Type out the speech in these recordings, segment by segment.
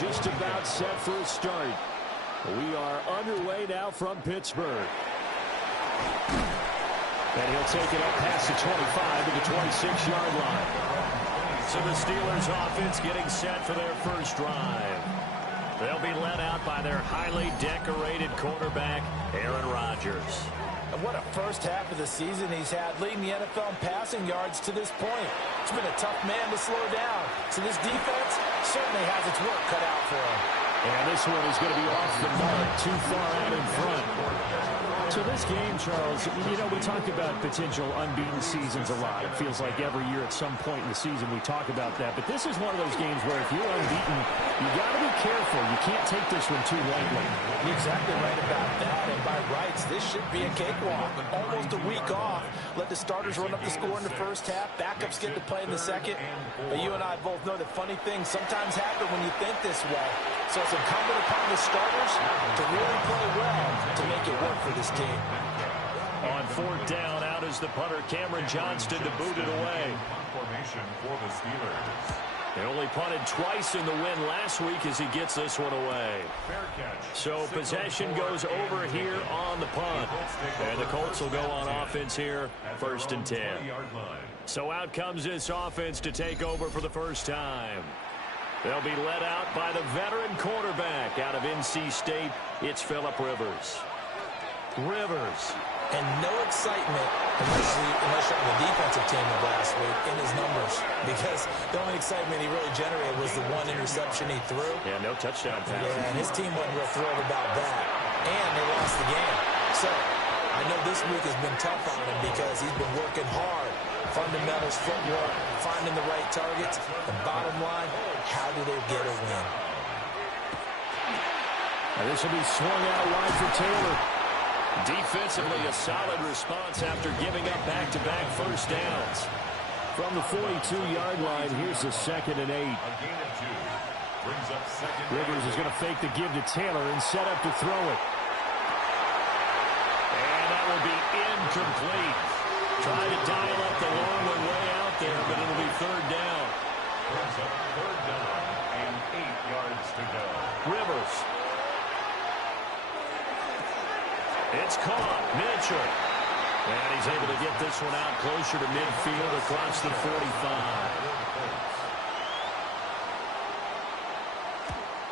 just about set for a start. We are underway now from Pittsburgh. And he'll take it up past the 25 to the 26-yard line. So the Steelers offense getting set for their first drive. They'll be led out by their highly decorated quarterback, Aaron Rodgers. And what a first half of the season he's had, leading the NFL in passing yards to this point. It's been a tough man to slow down. So this defense certainly has its work cut out for him. And this one is going to be off the mark, too far out in front. So this game, Charles, you know, we talk about potential unbeaten seasons a lot. It feels like every year at some point in the season we talk about that. But this is one of those games where if you're unbeaten, you got to be careful. You can't take this one too lightly. You're exactly right about that. And by rights, this should be a cakewalk. Almost a week off. Let the starters run up the score in the first half. Backups get to play in the second. But you and I both know that funny things sometimes happen when you think this way. So it's incumbent upon the starters to really play well to make it work for this team. On fourth down, out is the punter, Cameron Johnston, to boot it away. Formation for the Steelers. They only punted twice in the win last week as he gets this one away. Fair catch. So possession goes over here on the punt. And the Colts will go on offense here, first and 10. So out comes this offense to take over for the first time. They'll be led out by the veteran quarterback out of NC State. It's Phillip Rivers. And no excitement unless you're on the defensive team of last week in his numbers, because the only excitement he really generated was the one interception he threw. Yeah, no touchdown pass. Yeah, and his team wasn't real thrilled about that. And they lost the game. So I know this week has been tough on him because he's been working hard. Fundamentals, footwork, finding the right targets. The bottom line, how do they get a win? Now this will be swung out wide for Taylor. Defensively, a solid response after giving up back-to-back first downs. From the 42-yard line, here's the 2nd and 8. Rivers is going to fake the give to Taylor and set up to throw it. And that will be incomplete. Trying to dial up the long one way out there, but it'll be third down. Brings up third down and 8 yards to go. Rivers. It's caught. Mitchell. And he's able to get this one out closer to midfield across the 45.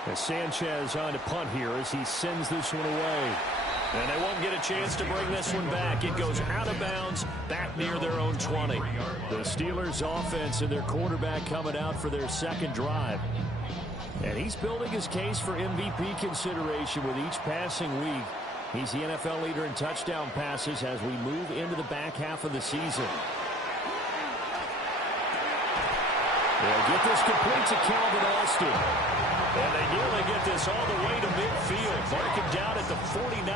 As Sanchez on to punt here as he sends this one away. And they won't get a chance to bring this one back. It goes out of bounds back near their own 20. The Steelers offense and their quarterback coming out for their second drive. And he's building his case for MVP consideration with each passing week. He's the NFL leader in touchdown passes as we move into the back half of the season. They'll get this complete to Calvin Austin. And they nearly get this all the way to midfield. Mark him down at the 49.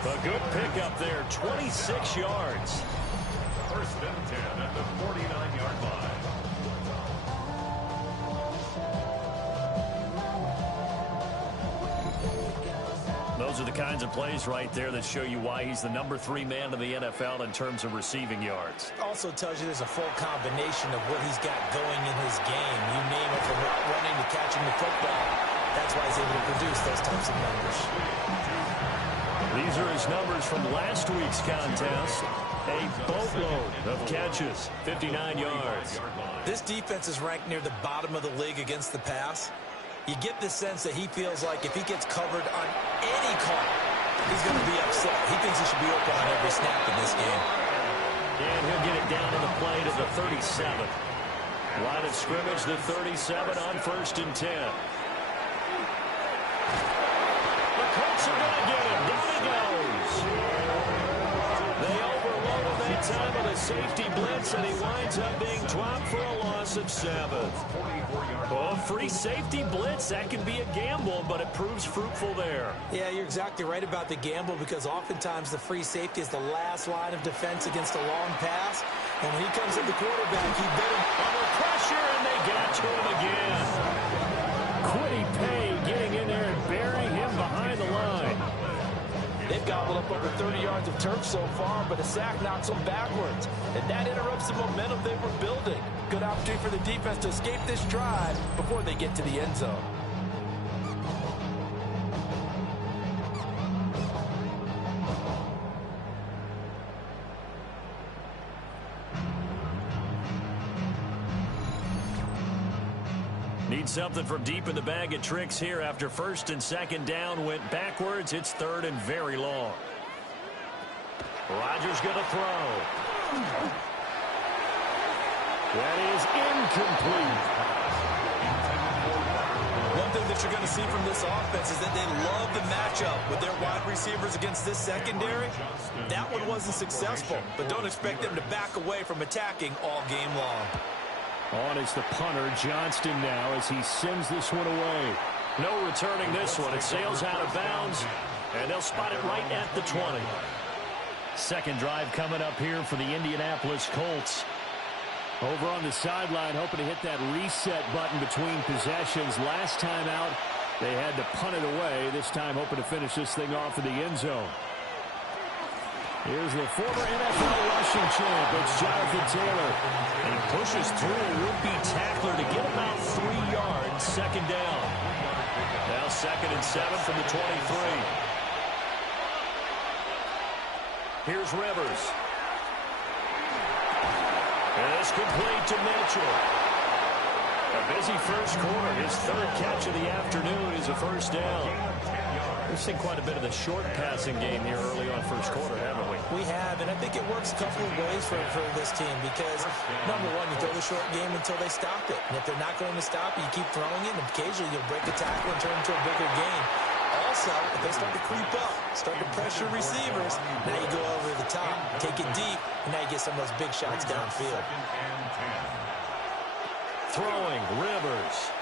A good pickup there, 26 yards. First and 10 at the 49-yard line. Those are the kinds of plays right there that show you why he's the number 3 man in the NFL in terms of receiving yards. Also tells you there's a full combination of what he's got going in his game. You name it, from route running to catching the football. That's why he's able to produce those types of numbers. These are his numbers from last week's contest. A boatload of catches, 59 yards. This defense is ranked near the bottom of the league against the pass. You get the sense that he feels like if he gets covered on any call, he's going to be upset. He thinks he should be open on every snap in this game. And he'll get it down to the play to the 37. Line of scrimmage, the 37 on first and 10. The Colts are going to get him. Down he goes. They overload him that time with a safety blitz, and he winds up being dropped for a loss of 7. Oh, free safety blitz, that can be a gamble, but it proves fruitful there. Yeah, you're exactly right about the gamble, because oftentimes the free safety is the last line of defense against a long pass. And when he comes at the quarterback, he better under pressure, and they get to him again. Quiddy Pay getting in there and burying him behind the line. They've gobbled up over 30 yards of turf so far, but a sack knocks them backwards. And that interrupts the momentum they were building. Good opportunity for the defense to escape this drive before they get to the end zone. something from deep in the bag of tricks here after first and second down went backwards. It's third and very long. Rodgers going to throw. That is incomplete. One thing that you're going to see from this offense is that they love the matchup with their wide receivers against this secondary. That one wasn't successful, but don't expect them to back away from attacking all game long. On is the punter, Johnston now, as he sends this one away. No returning this one. It sails out of bounds, and they'll spot it right at the 20. Second drive coming up here for the Indianapolis Colts. Over on the sideline, hoping to hit that reset button between possessions. Last time out, they had to punt it away. This time, hoping to finish this thing off in the end zone. Here's the former NFL rushing champ. It's Jonathan Taylor. And he pushes through a would-be tackler to get about 3 yards. Second down. Now 2nd and 7 from the 23. Here's Rivers. And it's complete to Mitchell. A busy first quarter. His third catch of the afternoon is a first down. We've seen quite a bit of the short passing game here early on first quarter, haven't we? We have, and I think it works a couple of ways for this team because, number one, you throw the short game until they stop it. And if they're not going to stop it, you keep throwing it, and occasionally you'll break a tackle and turn it into a bigger gain. Also, if they start to creep up, start to pressure receivers, now you go over the top, take it deep, and now you get some of those big shots downfield. Throwing, Rivers.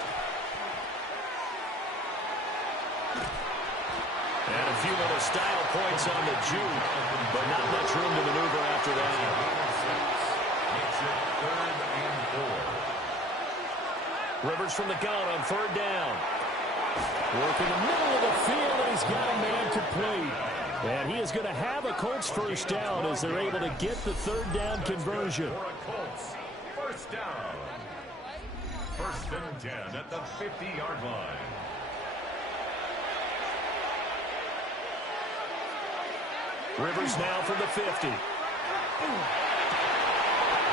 And a few little style points on the juke, but not much room to maneuver after that. Rivers from the gun on third down. Work in the middle of the field, and he's got a man complete. And he is going to have a Colts first down as they're able to get the third down conversion. First down. 1st and 10 at the 50-yard line. Rivers now from the 50.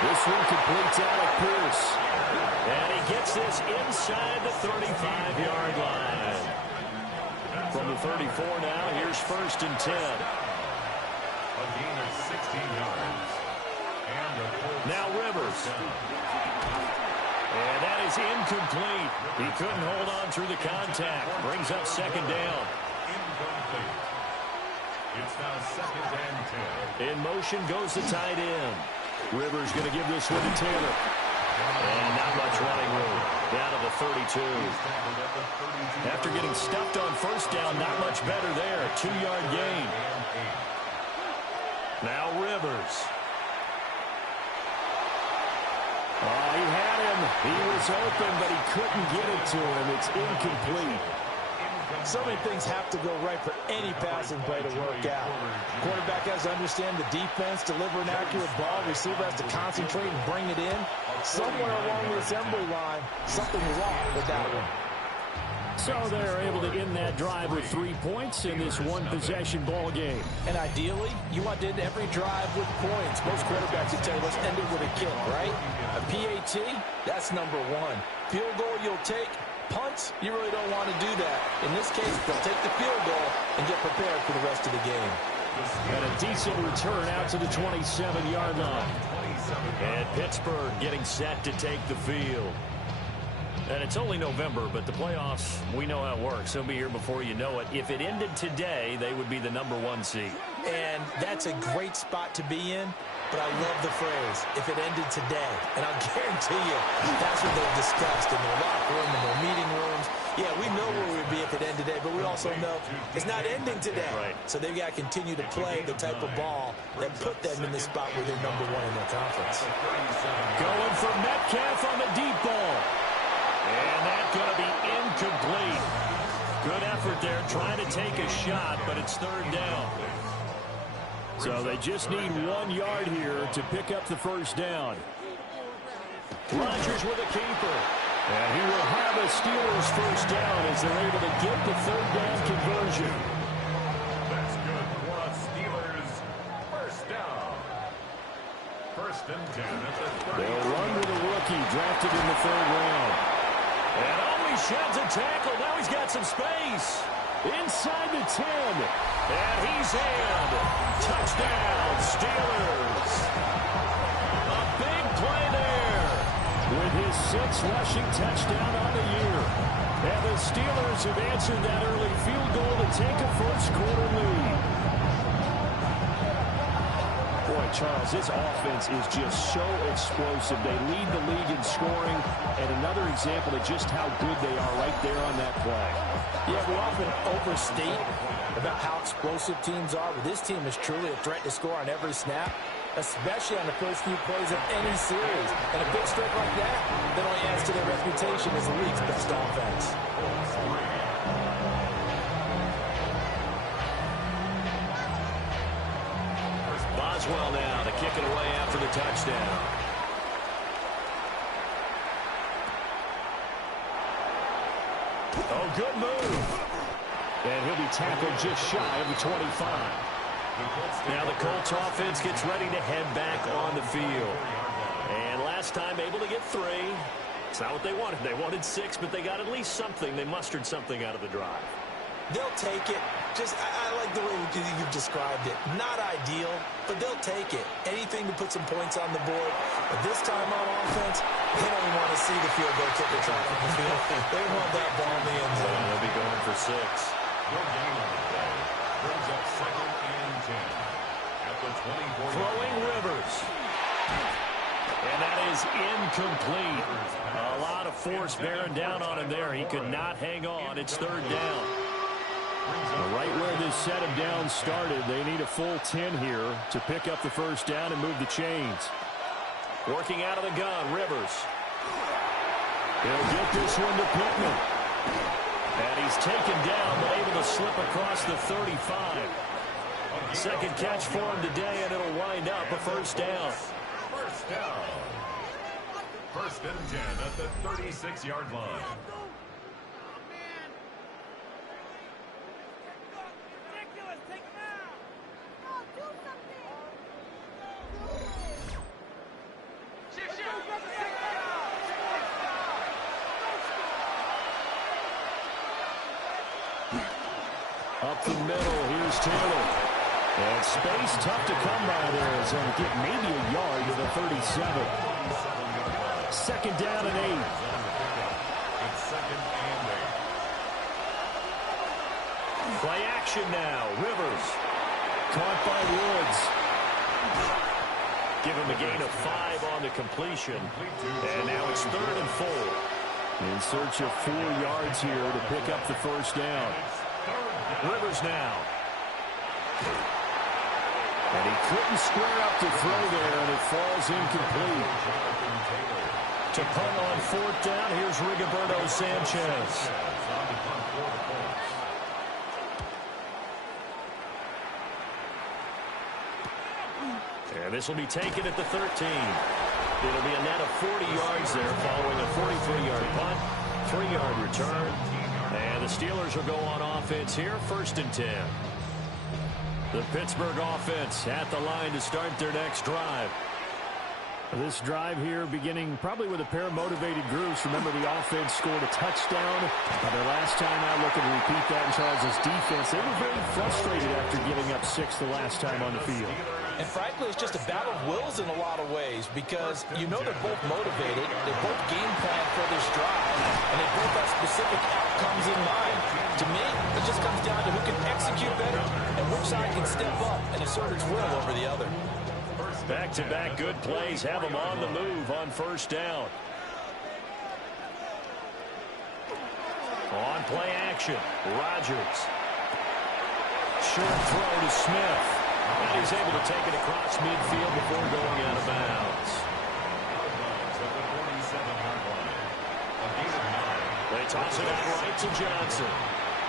This one completes out of Pierce. And he gets this inside the 35-yard line. From the 34 now, here's 1st and 10. A gain of 16 yards. And now Rivers. And that is incomplete. He couldn't hold on through the contact. Brings up 2nd down. Incomplete. It's now 2nd and 10. In motion goes the tight end. Rivers going to give this one to Taylor. And not much running room. Down to the 32. After getting stuffed on first down, not much better there. 2-yard gain. Now Rivers. Oh, he had him. He was open, but he couldn't get it to him. It's incomplete. So many things have to go right for any passing play to work out. Quarterback has to understand the defense, deliver an accurate ball. Receiver has to concentrate and bring it in. Somewhere along the assembly line, something was off with that one. So they're able to end that drive with 3 points in this one-possession ball game. And ideally, you want to end every drive with points. Most quarterbacks would tell you, let's end it with a kick, right? A PAT, that's number one. Field goal you'll take. Punts, you really don't want to do that. In this case, they'll take the field goal and get prepared for the rest of the game. And a decent return out to the 27-yard line. And Pittsburgh getting set to take the field. And it's only November, but the playoffs, we know how it works. They'll be here before you know it. If it ended today, they would be the number 1 seed. And that's a great spot to be in. But I love the phrase, if it ended today. And I'll guarantee you, that's what they've discussed in their locker room, in their meeting rooms. Yeah, we know where we'd be if it ended today, but we also know it's not ending today. Right. So they've got to continue to play the type of ball that put them in the spot where they're number 1 in their conference. Going for Metcalf on the deep ball. And that's going to be incomplete. Good effort there, trying to take a shot, but it's third down. So they just need 1 yard here to pick up the first down. Rodgers with a keeper. And he will have a Steelers first down as they're able to get the third down conversion. That's good for a Steelers first down. 1st and 10 at the 30. They'll run with a rookie drafted in the 3rd round. And he sheds a tackle. Now he's got some space. Inside the 10. And he's in. Touchdown, Steelers. A big play there. With his 6th rushing touchdown on the year. And the Steelers have answered that early field goal to take a first-quarter lead. Boy, Charles, this offense is just so explosive. They lead the league in scoring, and another example of just how good they are right there on that play. Yeah, we often overstate about how explosive teams are, but this team is truly a threat to score on every snap, especially on the first few plays of any series. And a big strike like that only adds to their reputation as the league's best offense. Boswell now to kick it away after the touchdown. Oh, good move. And he'll be tackled just shy of the 25. Now the Colts offense gets ready to head back on the field. And last time able to get 3. It's not what they wanted. They wanted 6, but they got at least something. They mustered something out of the drive. They'll take it. I like the way you've described it. Not ideal, but they'll take it. Anything to put some points on the board. But this time on offense, they don't want to see the field goal kicker try from the field. They want that ball in the end zone. They'll be going for 6. Your game on the play brings up 2nd and 10 at the 24. Throwing Rivers. And that is incomplete. A lot of force bearing down on him there. He could not hang on. It's 3rd down. Right where this set of downs started, they need a full 10 here to pick up the first down and move the chains. Working out of the gun, Rivers. He'll get this one to Pittman. And he's taken down, but able to slip across the 35. Second catch for him today, and it'll wind up a first down. First down. 1st and 10 at the 36-yard line. Up the middle, here's Taylor. And space tough to come by there. It's going to get maybe a yard to the 37. 2nd down and 8. It's 2nd and 8. Play action now. Rivers. Caught by Woods. Give him a gain of 5 on the completion. And now it's 3rd and 4. In search of 4 yards here to pick up the first down. Rivers now. And he couldn't square up to throw there, and it falls incomplete. To punt on 4th down, here's Rigoberto Sanchez. And this will be taken at the 13. It'll be a net of 40 yards there following a 43-yard punt, 3-yard return. And the Steelers will go on offense here, 1st and 10. The Pittsburgh offense at the line to start their next drive. This drive here beginning probably with a pair of motivated groups. Remember, the offense scored a touchdown. Their last time out, looking to repeat that in Charles' defense. They were very frustrated after giving up 6 the last time on the field. And frankly, it's just a battle of wills in a lot of ways because you know they're both motivated, they both game plan for this drive, and they both have specific outcomes in mind. To me, it just comes down to who can execute better and which side can step up and assert its will over the other. Back-to-back good plays have them on the move on 1st down. On play action, Rodgers. Short throw to Smith. And he's able to take it across midfield before going out of bounds. They toss it out right to Johnson.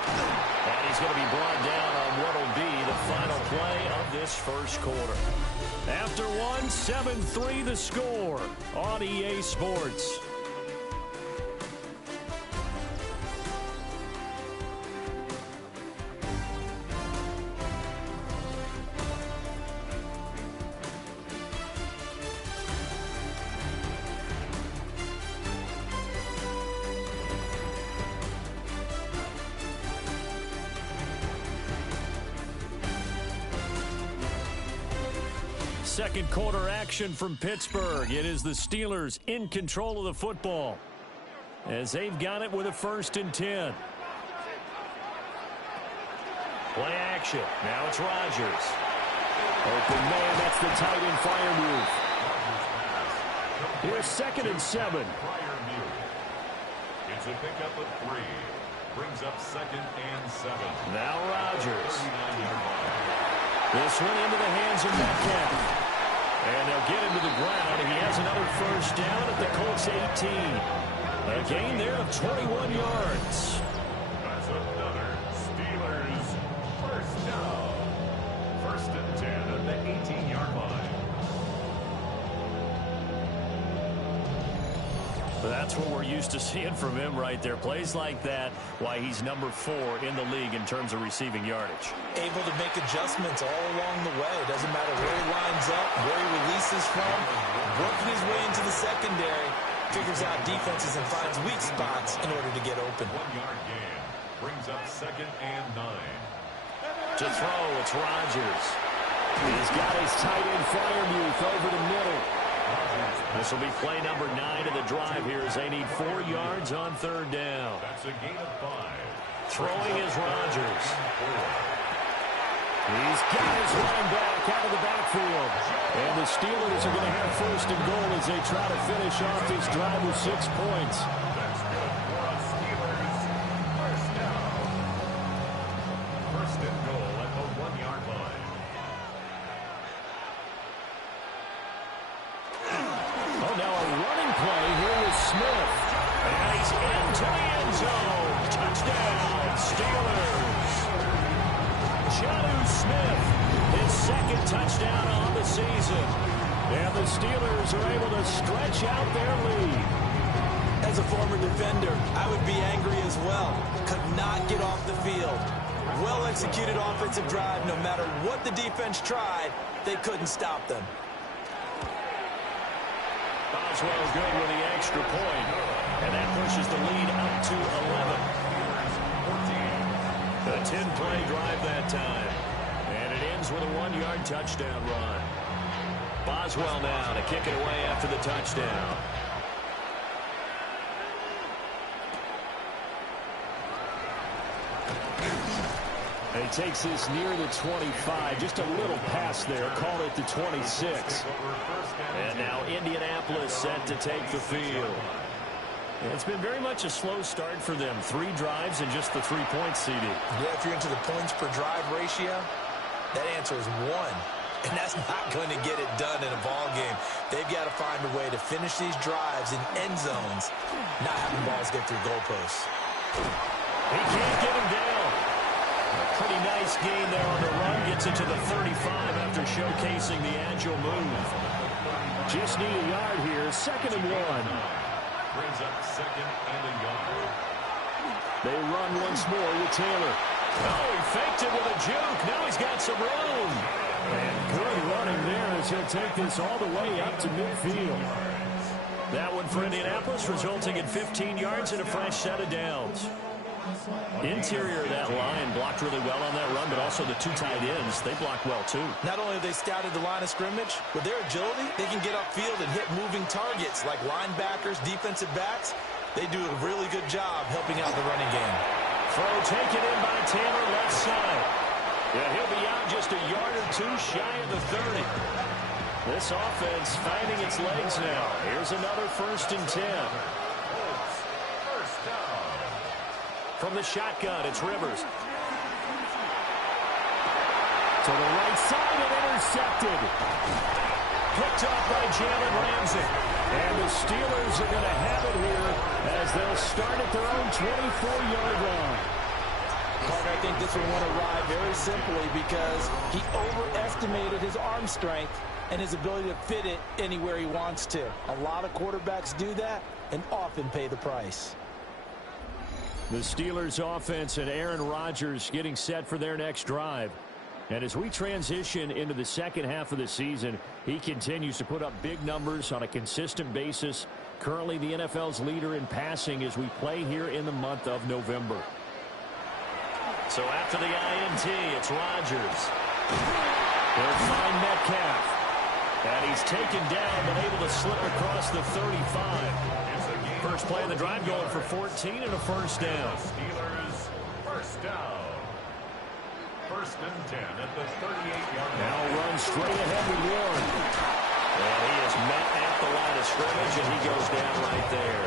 And he's going to be brought down on what will be the final play of this first quarter. After one, 7-3 the score on EA Sports. second quarter action from Pittsburgh. It is the Steelers in control of the football as they've got it with a 1st and 10. Play action. Now it's Rodgers. Open man, that's the tight end fire move. Here's 2nd and 7. It's a pickup of 3. Brings up 2nd and 7. Now Rodgers. This one into the hands of Metcalf. And they'll get him to the ground, and he has another 1st down at the Colts 18. A gain there of 21 yards. That's another Steelers 1st down. 1st and 10 at the 18-yard line. That's what we're used to seeing from him right there. Plays like that, why he's number 4 in the league in terms of receiving yardage. Able to make adjustments all along the way. Doesn't matter where he lines up, where he releases from. Working his way into the secondary. Figures out defenses and finds weak spots in order to get open. 1-yard gain. Brings up 2nd and 9. To throw, it's Rodgers. He's got his tight end Freiermuth over the middle. This will be play number 9 of the drive here as they need 4 yards on 3rd down. That's a gain of 5. Throwing is Rodgers. He's got his running back out of the backfield. And the Steelers are going to have 1st and goal as they try to finish off this drive with 6 points. That's good for us Steelers. 1st down. 1st and goal at the 1-yard line. Oh, now a running play here with Smith. And he's into the end zone. Touchdown, Steelers. Jonnu Smith, his 2nd touchdown on the season. And the Steelers are able to stretch out their lead. As a former defender, I would be angry as well. Could not get off the field. Well-executed offensive drive. No matter what the defense tried, they couldn't stop them. Boswell good with the extra point. And that pushes the lead up to 11. A 10-play drive that time. And it ends with a 1-yard touchdown run. Boswell now to kick it away after the touchdown. And he takes this near the 25. Just a little pass there. Call it the 26. And now Indianapolis set to take the field. It's been very much a slow start for them. 3 drives and just the 3 points, CD. Yeah, if you're into the points per drive ratio, that answer is 1. And that's not going to get it done in a ball game. They've got to find a way to finish these drives in end zones, not having balls get through goalposts. He can't get him down. A pretty nice gain there on the run. Gets it to the 35 after showcasing the agile move. Just need a yard here. 2nd and 1. Brings up 2nd and a yard. They run once more with Taylor. Oh, he faked it with a juke. Now he's got some room. And good running there as he'll take this all the way up to midfield. That one for Indianapolis, resulting in 15 yards and a fresh set of downs. Interior of that line blocked really well on that run, but also the 2 tight ends, they blocked well too. Not only have they scouted the line of scrimmage, with their agility, they can get upfield and hit moving targets like linebackers, defensive backs. They do a really good job helping out the running game. Throw taken in by Taylor, left side. Yeah, he'll be out just a yard or 2 shy of the 30. This offense finding its legs now. Here's another 1st and 10. First down. From the shotgun, it's Rivers. To the right side and intercepted. Picked off by Jalen Ramsey. And the Steelers are going to have it here as they'll start at their own 24-yard line. Parker, I think this one went awry very simply because he overestimated his arm strength and his ability to fit it anywhere he wants to. A lot of quarterbacks do that and often pay the price. The Steelers offense and Aaron Rodgers getting set for their next drive. And as we transition into the second half of the season, he continues to put up big numbers on a consistent basis. Currently the NFL's leader in passing as we play here in the month of November. So after the INT, it's Rodgers. They'll find Metcalf. And he's taken down, but able to slip across the 35. First play of the drive going for 14 and a first down. Steelers first down. First and 10 at the 38-yard line. Now run straight ahead with Warren. And he is met at the line of scrimmage, and he goes down right there.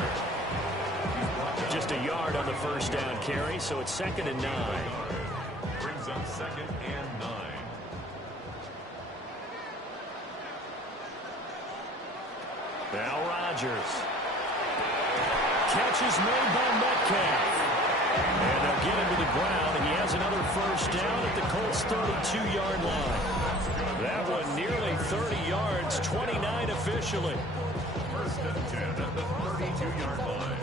Just a yard on the first down carry, so it's 2nd and 9. Brings up 2nd and 9. Now Rodgers. Catch is made by Metcalf. And they'll get him to the ground, and he has another first down at the Colts' 32-yard line. That one nearly 30 yards, 29 officially. First and 10 at the 32-yard line.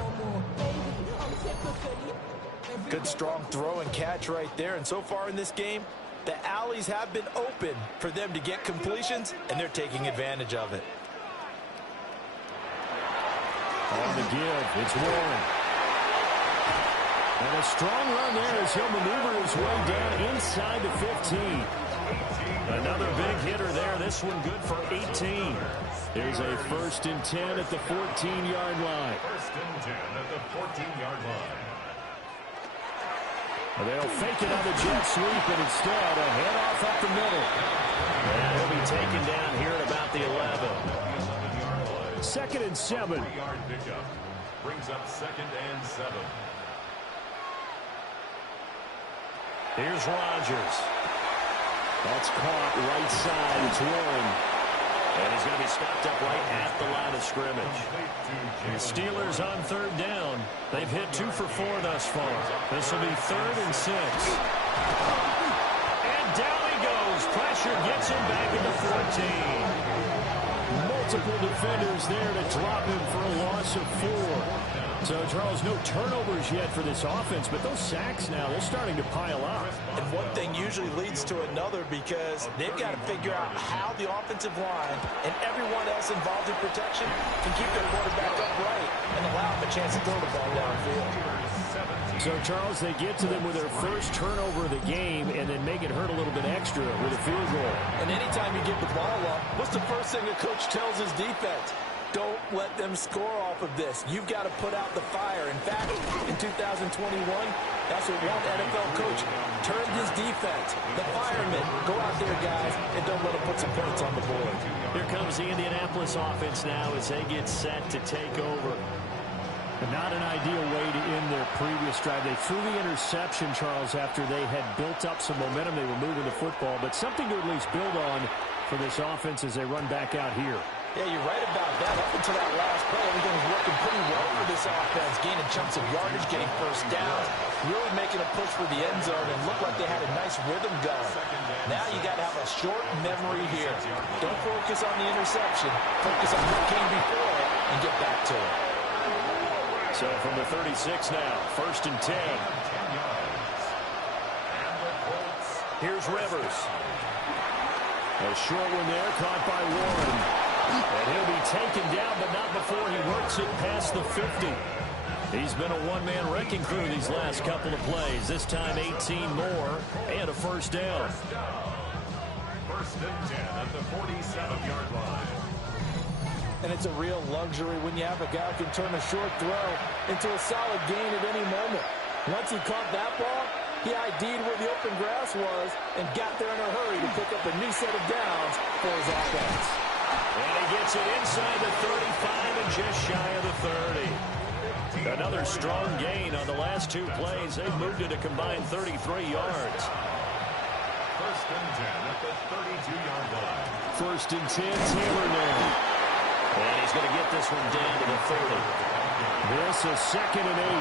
Good strong throw and catch right there. And so far in this game, the alleys have been open for them to get completions, and they're taking advantage of it. On the give, it's Warren. And a strong run there as he'll maneuver his way down inside the 15. Another big hitter there. This one good for 18. There's a first and 10 at the 14-yard line. First and 10 at the 14-yard line. They'll fake it on the jet sweep, and instead a handoff up the middle. And he'll be taken down here at about the 11. 2nd and 7. 3-yard pickup. Brings up 2nd and 7. Here's Rodgers. That's caught right side. It's Warren. And he's going to be stopped up right at the line of scrimmage. The Steelers on 3rd down. They've hit 2 for 4 thus far. This will be 3rd and 6. And down he goes. Pressure gets him back into 14. Multiple defenders there to drop him for a loss of 4. So, Charles, no turnovers yet for this offense, but those sacks now, they're starting to pile up. And one thing usually leads to another because they've got to figure out how the offensive line and everyone else involved in protection can keep their quarterback upright and allow him a chance to throw the ball downfield. So, Charles, they get to them with their first turnover of the game and then make it hurt a little bit extra with a field goal. And anytime you give the ball up, what's the first thing a coach tells his defense? Don't let them score off of this. You've got to put out the fire. In fact, in 2021, that's what one NFL coach turned his defense. The firemen. Go out there, guys, and don't let them put some points on the board. Here comes the Indianapolis offense now as they get set to take over. Not an ideal way to end their previous drive. They threw the interception, Charles, after they had built up some momentum. They were moving the football, but something to at least build on for this offense as they run back out here. Yeah, you're right about that. Up until that last play, everything was working pretty well for this offense. Gaining chunks of yardage, getting first down, really making a push for the end zone, and looked like they had a nice rhythm going. Now you got to have a short memory here. Don't focus on the interception. Focus on what came before it and get back to it. So from the 36 now, first and 10. Here's Rivers. A short one there, caught by Warren. And he'll be taken down, but not before he works it past the 50. He's been a one-man wrecking crew these last couple of plays. This time 18 more and a first down. First and 10 at the 47-yard line. And it's a real luxury when you have a guy who can turn a short throw into a solid gain at any moment. Once he caught that ball, he ID'd where the open grass was and got there in a hurry to pick up a new set of downs for his offense. And he gets it inside the 35 and just shy of the 30. Another strong gain on the last 2 plays. They've moved it a combined 33 yards. First and 10 at the 32-yard line. First and 10, Taylor now. And he's going to get this one down to the 30. This is 2nd and 8.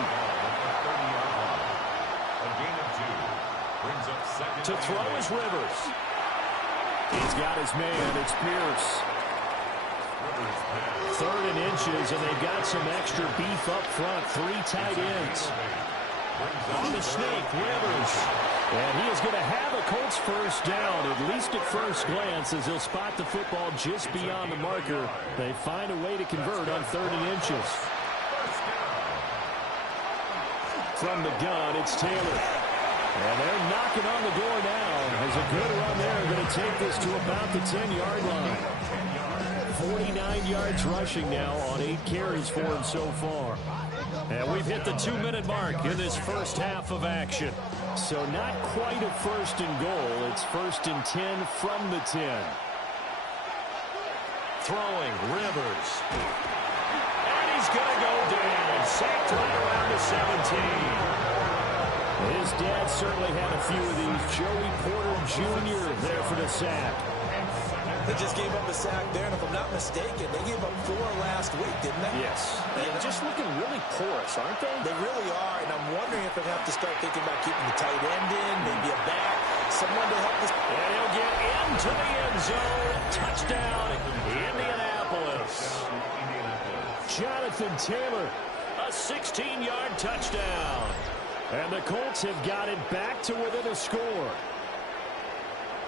A gain of 2. Brings up 2nd. To throw is Rivers. He's got his man. It's Pierce. 3rd and inches, and they've got some extra beef up front. 3 tight ends. On the sneak, Rivers. And he is going to have a Colts first down, at least at first glance, as he'll spot the football just beyond the marker. They find a way to convert on 3rd and inches. From the gun, it's Taylor. And they're knocking on the door now. Has a good run there. Going to take this to about the 10-yard line. 49 yards rushing now on 8 carries for him so far. And we've hit the 2-minute mark in this first half of action. So not quite a first and goal. It's first and 10 from the 10. Throwing, Rivers. And he's going to go down. Sacked right around the 17. His dad certainly had a few of these. Joey Porter Jr. there for the sack. They just gave up a sack there, and if I'm not mistaken, they gave up 4 last week, didn't they? Yes. They're just looking really porous, aren't they? They really are, and I'm wondering if they have to start thinking about keeping the tight end in, maybe a back, someone to help this. And he'll get into the end zone. Touchdown, Indianapolis. Jonathan Taylor, a 16-yard touchdown. And the Colts have got it back to within a score.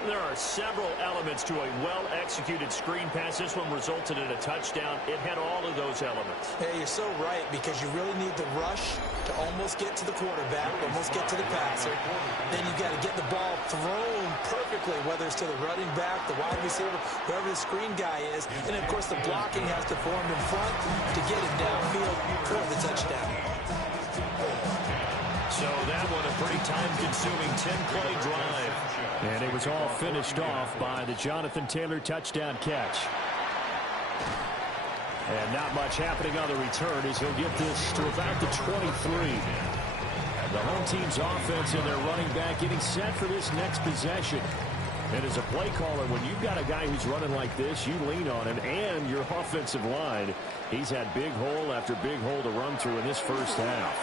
There are several elements to a well-executed screen pass. This one resulted in a touchdown. It had all of those elements. Hey, you're so right, because you really need the rush to almost get to the quarterback, almost get to the passer. Then you've got to get the ball thrown perfectly, whether it's to the running back, the wide receiver, whoever the screen guy is. And, of course, the blocking has to form in front to get it downfield for the touchdown. So that one a pretty time-consuming 10-play drive. And it was all finished off by the Jonathan Taylor touchdown catch. And not much happening on the return as he'll get this to about the 23. The home team's offense and their running back getting set for this next possession. And as a play caller, when you've got a guy who's running like this, you lean on him and your offensive line. He's had big hole after big hole to run through in this first half.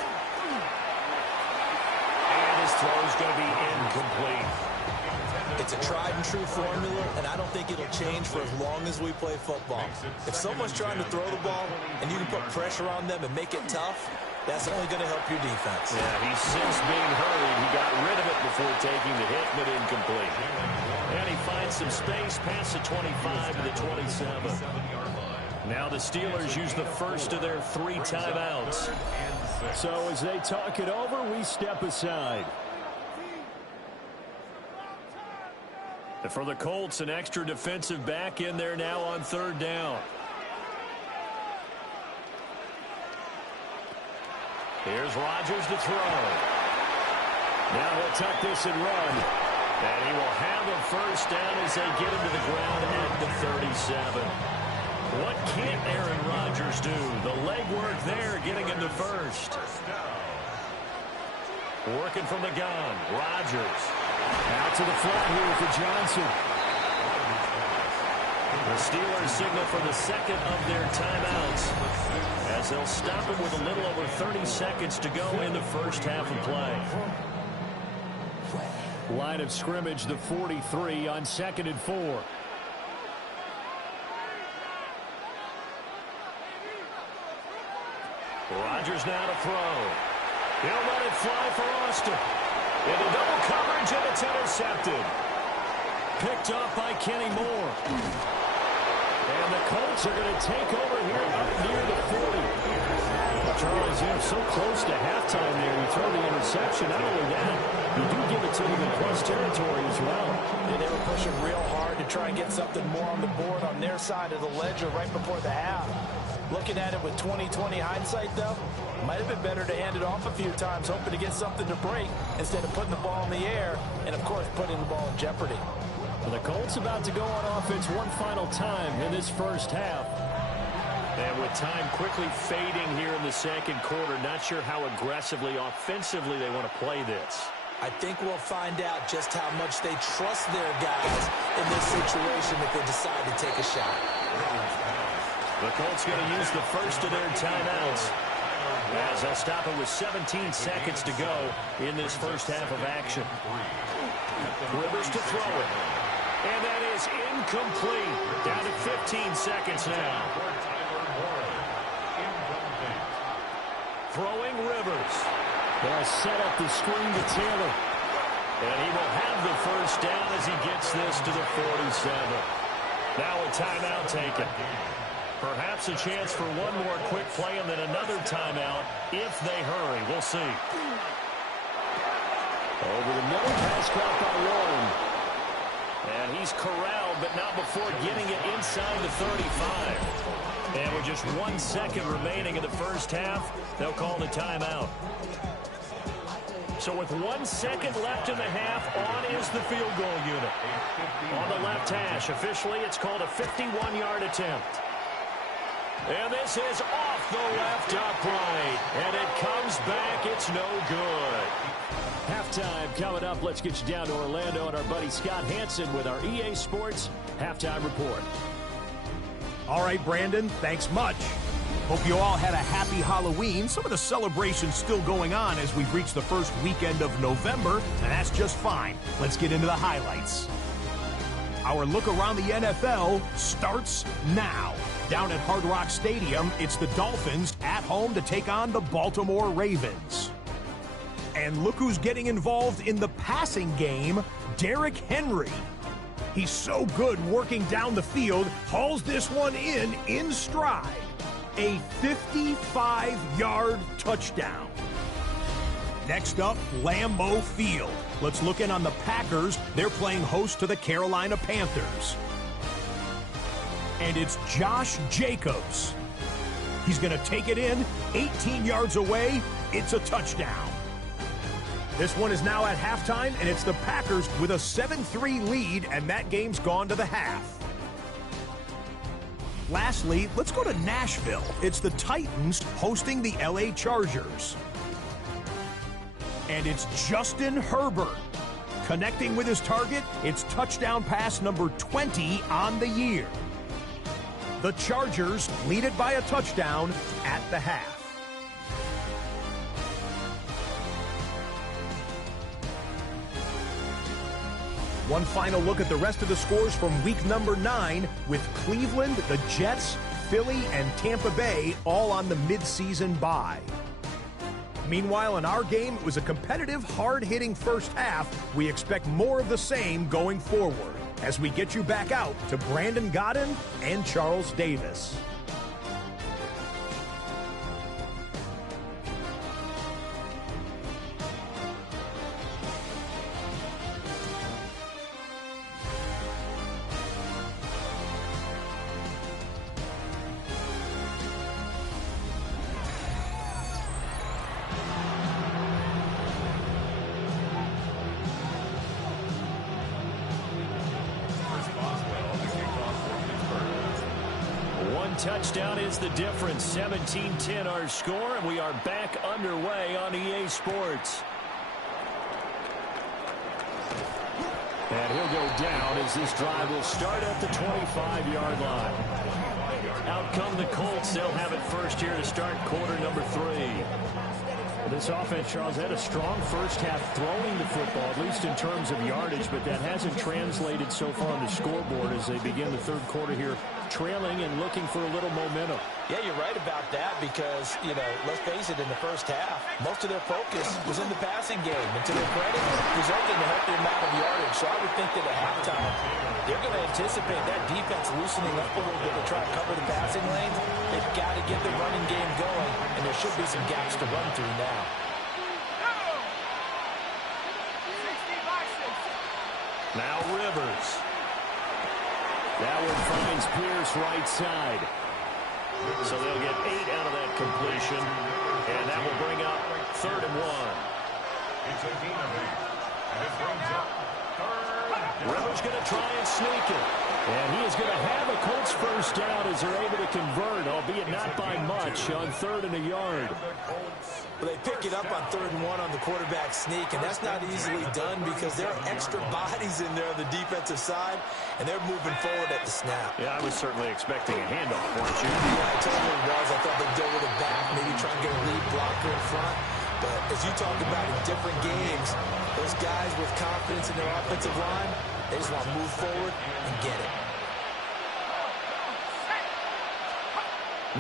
His throw is going to be incomplete. It's a tried-and-true formula, and I don't think it'll change for as long as we play football. If someone's trying to throw the ball and you can put pressure on them and make it tough, that's only going to help your defense. Yeah, he's since being hurried. He got rid of it before taking the hit, but incomplete. And he finds some space past the 25 to the 27. Now the Steelers use the first of their 3 timeouts. So as they talk it over, we step aside. And for the Colts, an extra defensive back in there now on 3rd down. Here's Rodgers to throw. Now he'll tuck this and run. And he will have a first down as they get him to the ground at the 37. What can't Aaron Rodgers do? The legwork there, getting him to first. Working from the gun, Rodgers. Out to the flat here for Johnson. The Steelers signal for the second of their timeouts as they'll stop him with a little over 30 seconds to go in the first half of play. Line of scrimmage, the 43 on 2nd and 4. Rodgers now to throw. He'll let it fly for Austin. Into double coverage, and it's intercepted. Picked off by Kenny Moore. And the Colts are going to take over here up near the 40. Charles, you're so close to halftime there. You throw the interception. Not only that, you do give it to them in plus territory as well. And they were pushing real hard to try and get something more on the board on their side of the ledger right before the half. Looking at it with 20/20 hindsight, though, might have been better to hand it off a few times, hoping to get something to break instead of putting the ball in the air and, of course, putting the ball in jeopardy. Well, the Colts about to go on offense one final time in this first half. And with time quickly fading here in the second quarter, not sure how aggressively, offensively they want to play this. I think we'll find out just how much they trust their guys in this situation if they decide to take a shot. The Colts going to use the first of their timeouts as they'll stop it with 17 seconds to go in this first half of action. Rivers to throw it. And that is incomplete. Down to 15 seconds now. Throwing Rivers. They'll set up the screen to Taylor. And he will have the first down as he gets this to the 47. Now a timeout taken. Perhaps a chance for one more quick play and then another timeout if they hurry. We'll see. Over the middle, pass caught by Warren. And he's corralled, but not before getting it inside the 35. And with just 1 second remaining in the first half, they'll call the timeout. So with 1 second left in the half, on is the field goal unit. On the left hash, officially it's called a 51-yard attempt. And this is off the left upright. And it comes back, it's no good. Halftime coming up. Let's get you down to Orlando and our buddy Scott Hansen with our EA Sports Halftime Report. All right, Brandon, thanks much. Hope you all had a happy Halloween. Some of the celebrations still going on as we've reached the first weekend of November, and that's just fine. Let's get into the highlights. Our look around the NFL starts now. Down at Hard Rock Stadium, it's the Dolphins at home to take on the Baltimore Ravens. And look who's getting involved in the passing game, Derrick Henry. He's so good working down the field, hauls this one in stride. A 55-yard touchdown. Next up, Lambeau Field. Let's look in on the Packers. They're playing host to the Carolina Panthers. And it's Josh Jacobs. He's going to take it in, 18 yards away. It's a touchdown. This one is now at halftime, and it's the Packers with a 7-3 lead, and that game's gone to the half. Lastly, let's go to Nashville. It's the Titans hosting the LA Chargers. And it's Justin Herbert. Connecting with his target, it's touchdown pass number 20 on the year. The Chargers lead it by a touchdown at the half. One final look at the rest of the scores from week number 9 with Cleveland, the Jets, Philly, and Tampa Bay all on the midseason bye. Meanwhile, in our game, it was a competitive, hard-hitting first half. We expect more of the same going forward as we get you back out to Brandon Godden and Charles Davis. Touchdown is the difference. 17-10 our score, and we are back underway on EA Sports. And he'll go down as this drive will start at the 25-yard line. Out come the Colts. They'll have it first here to start quarter number 3. This offense, Charles, had a strong first half throwing the football, at least in terms of yardage, but that hasn't translated so far on the scoreboard as they begin the third quarter here, trailing and looking for a little momentum. Yeah, you're right about that because, let's face it, in the first half, most of their focus was in the passing game. And to their credit, resulting in a healthy amount of yardage. So I would think that at halftime, they're going to anticipate that defense loosening up a little bit to try to cover the passing lanes. They've got to get the running game going, and there should be some gaps to run through now. Now Rivers. That one finds Pierce right side. So they'll get 8 out of that completion. And that will bring up 3rd and 1. Rivers going to try and sneak it. And he is going to have a Colts first down as they're able to convert, albeit not by much, on 3rd and a yard. Well, they pick it up on 3rd and 1 on the quarterback sneak, and that's not easily done because there are extra bodies in there on the defensive side, and they're moving forward at the snap. Yeah, I was certainly expecting a handoff, weren't you? Yeah, I totally was. I thought they'd go with it back, maybe try and get a lead blocker in front. But as you talk about in different games, those guys with confidence in their offensive line, they just want to move forward and get it.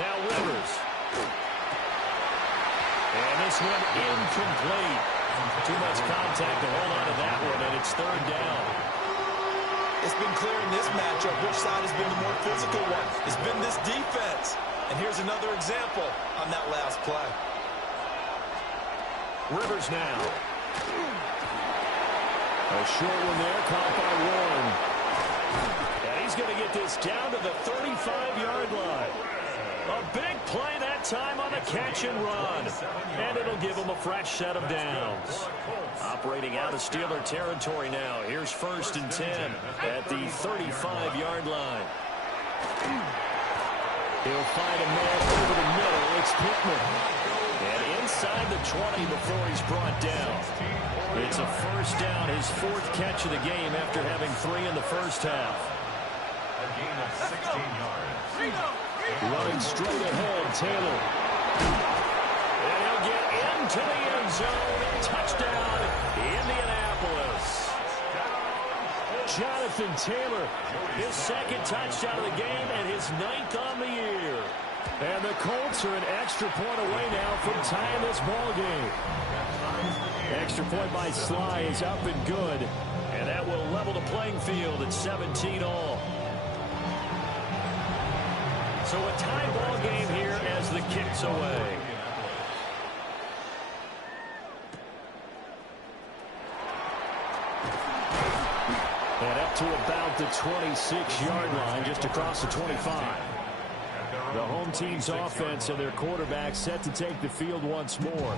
Now Rivers. And this one incomplete. Too much contact to hold on to that one, and it's 3rd down. It's been clear in this matchup which side has been the more physical one. It's been this defense. And here's another example on that last play. Rivers now. A short one there, caught by Warren. And he's going to get this down to the 35-yard line. A big play that time on the catch and run. And it'll give him a fresh set of downs. Operating out of Steeler territory now. Here's 1st and 10 at the 35-yard line. He'll find a man over the middle. It's Pittman. And inside the 20 before he's brought down. It's a first down, his 4th catch of the game after having 3 in the first half. A gain of 16 yards. Running straight ahead, Taylor. And he'll get into the end zone. Touchdown, Indianapolis. Jonathan Taylor, his 2nd touchdown of the game and his 9th on the year. And the Colts are an extra point away now from tying this ball game. Extra point by Sly is up and good. And that will level the playing field at 17 all. So a tie ball game here as the kick's away. And up to about the 26-yard line, just across the 25. The home team's offense and their quarterback set to take the field once more.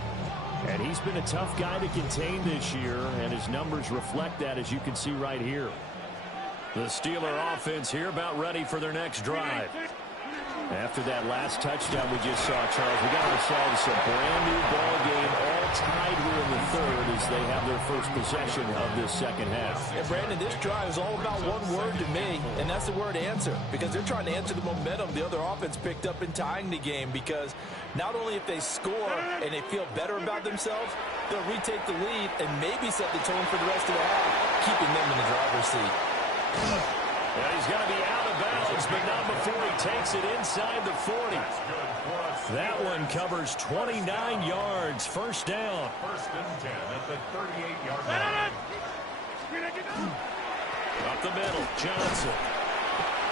And he's been a tough guy to contain this year, and his numbers reflect that, as you can see right here. The Steeler offense here about ready for their next drive. After that last touchdown we just saw, Charles, we got ourselves a brand new ball game, all tied here in the 3rd as they have their first possession of this 2nd half. And Brandon, this drive is all about one word to me, and that's the word answer, because they're trying to answer the momentum the other offense picked up in tying the game, because not only if they score and they feel better about themselves, they'll retake the lead and maybe set the tone for the rest of the half, keeping them in the driver's seat. And he's going to be out of bounds, but not before he takes it inside the 40. That one covers 29 yards. First down. 1st and 10 at the 38-yard line. Up the middle, Johnson.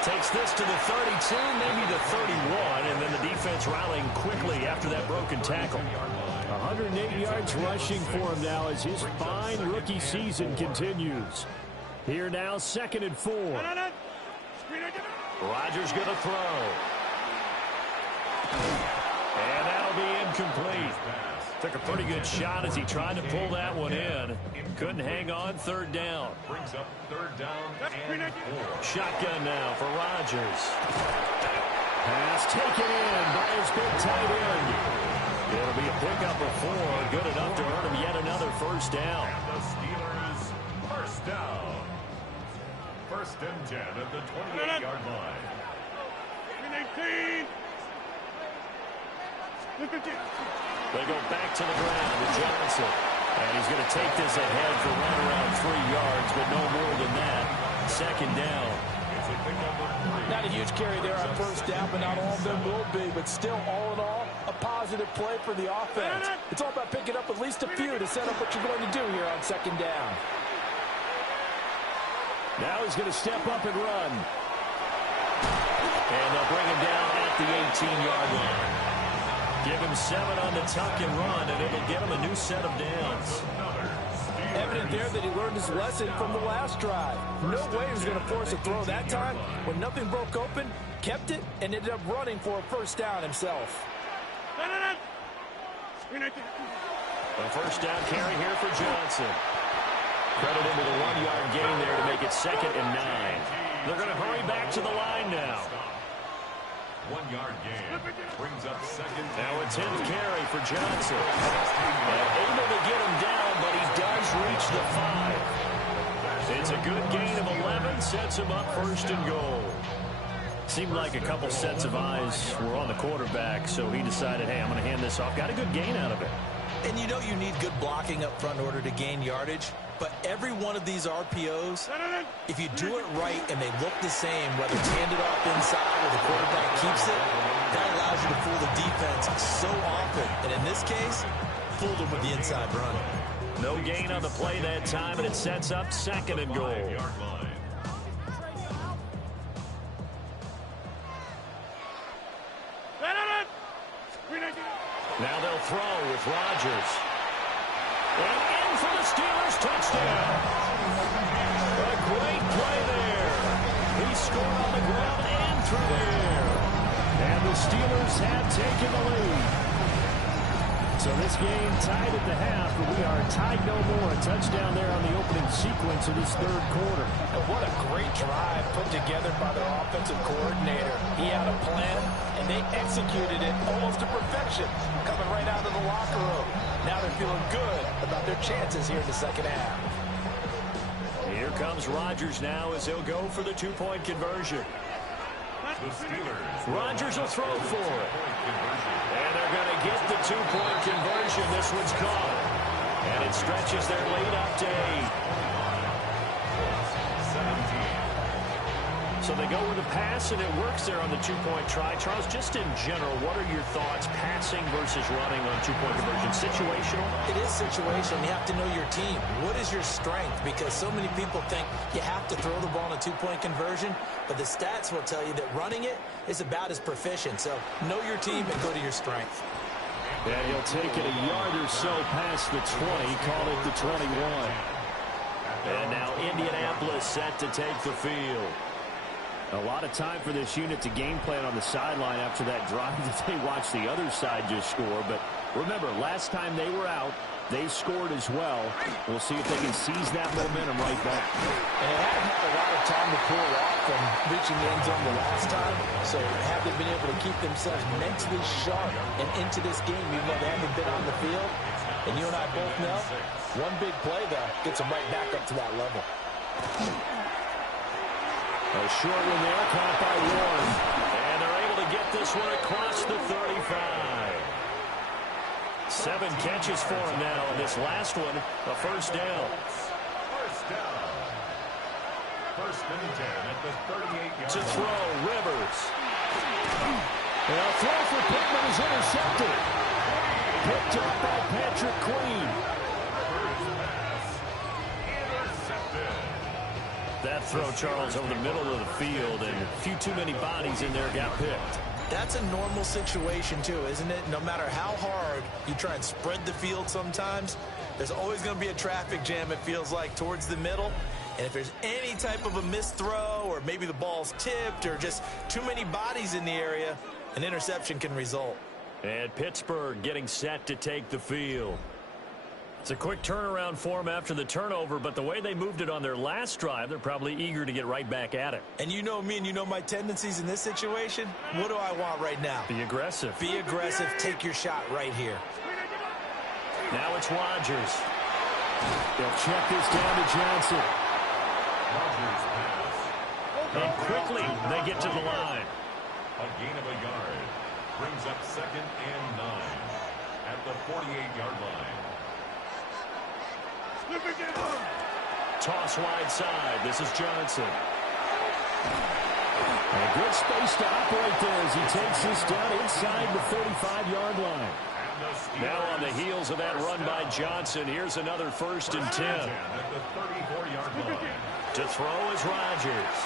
Takes this to the 32, maybe the 31, and then the defense rallying quickly after that broken tackle. 108 yards rushing for him now as his fine rookie season continues. Here now, 2nd and 4. Rodgers going to throw. And that'll be incomplete. Took a pretty good shot as he tried to pull that one in. Couldn't hang on. 3rd down. Brings up 3rd down and 4. Shotgun now for Rodgers. Pass taken in by his big tight end. It'll be a pickup of 4. Good enough to earn him yet another first down. And the Steelers, first down. 1st and 10 at the 28-yard line. They go back to the ground with Johnson. And he's going to take this ahead for right around 3 yards, but no more than that. 2nd down. It's a pickup of 3. Not a huge carry there on first down, but not all of them will be. But still, all in all, a positive play for the offense. It's all about picking up at least a few to set up what you're going to do here on 2nd down. Now he's going to step up and run. And they'll bring him down at the 18-yard line. Give him 7 on the tuck and run, and it'll get him a new set of downs. Evident there that he learned his lesson from the last drive. No way he was going to force a throw that time. When nothing broke open, kept it, and ended up running for a first down himself. A first down carry here for Johnson. Credit into the 1-yard gain there to make it 2nd and 9. They're going to hurry back to the line now. 1-yard gain brings up 2nd. Now a 10th carry for Johnson. And able to get him down, but he does reach the 5. It's a good gain of 11, sets him up 1st and goal. Seemed like a couple sets of eyes were on the quarterback, so he decided, hey, I'm going to hand this off. Got a good gain out of it. And you know you need good blocking up front in order to gain yardage. But every one of these RPOs, if you do it right and they look the same, whether it's handed off inside or the quarterback keeps it, that allows you to fool the defense so often. And in this case, fooled them with the inside run. No gain on the play that time, and it sets up 2nd and goal. Now they'll throw with Rodgers. And in for the Steelers touchdown. play there. He scored on the ground and through the air. And the Steelers have taken the lead. So this game tied at the half, but we are tied no more. A touchdown there on the opening sequence of this third quarter. And what a great drive put together by their offensive coordinator. He had a plan, and they executed it almost to perfection, coming right out of the locker room. Now they're feeling good about their chances here in the second half. Here comes Rodgers now as he'll go for the two-point conversion. The Steelers. Rodgers will throw for it. And they're going to get the two-point conversion. This one's caught. And it stretches their lead up to 8. 17. So they go with a pass, and it works there on the two-point try. Charles, just in general, what are your thoughts passing versus running on two-point conversion? Situational? It is situational. You have to know your team. What is your strength? Because so many people think you have to throw the ball in a two-point conversion, but the stats will tell you that running it is about as proficient. So know your team and go to your strength. Yeah, he'll take it a yard or so past the 20, call it the 21. And now Indianapolis set to take the field. A lot of time for this unit to game plan on the sideline after that drive that they watched the other side just score. But remember, last time they were out, they scored as well. We'll see if they can seize that momentum right back. And they haven't had a lot of time to pull off from reaching the end zone the last time. So have they been able to keep themselves mentally sharp and into this game, even though they haven't been on the field? And you and I both know, one big play, though, gets them right back up to that level. A short one there, caught by Warren. And they're able to get this one across the 35. 7 catches for him now. And this last one, a first down. First down. First and 10 at the 38-yard To throw, Rivers. And a throw for Pittman is intercepted. Picked up by Patrick Queen. That throw, Charles, over the middle of the field, and a few too many bodies in there got picked. That's a normal situation, too, isn't it? No matter how hard you try and spread the field sometimes, there's always going to be a traffic jam, it feels like, towards the middle. And if there's any type of a missed throw, or maybe the ball's tipped, or just too many bodies in the area, an interception can result. And Pittsburgh getting set to take the field. It's a quick turnaround for them after the turnover, but the way they moved it on their last drive, they're probably eager to get right back at it. And you know me and you know my tendencies in this situation. What do I want right now? Be aggressive. Be aggressive. Take your shot right here. Now it's Rodgers. They'll check this down to Johnson. Rodgers pass. And quickly they get to the line. A gain of a yard. Brings up 2nd and 9 at the 48-yard line. Toss wide side. This is Johnson. A good space to operate there as he takes this down inside the 35-yard line. Now on the heels of that run by Johnson, here's another 1st and 10. At the 34-yard line. To throw is Rodgers.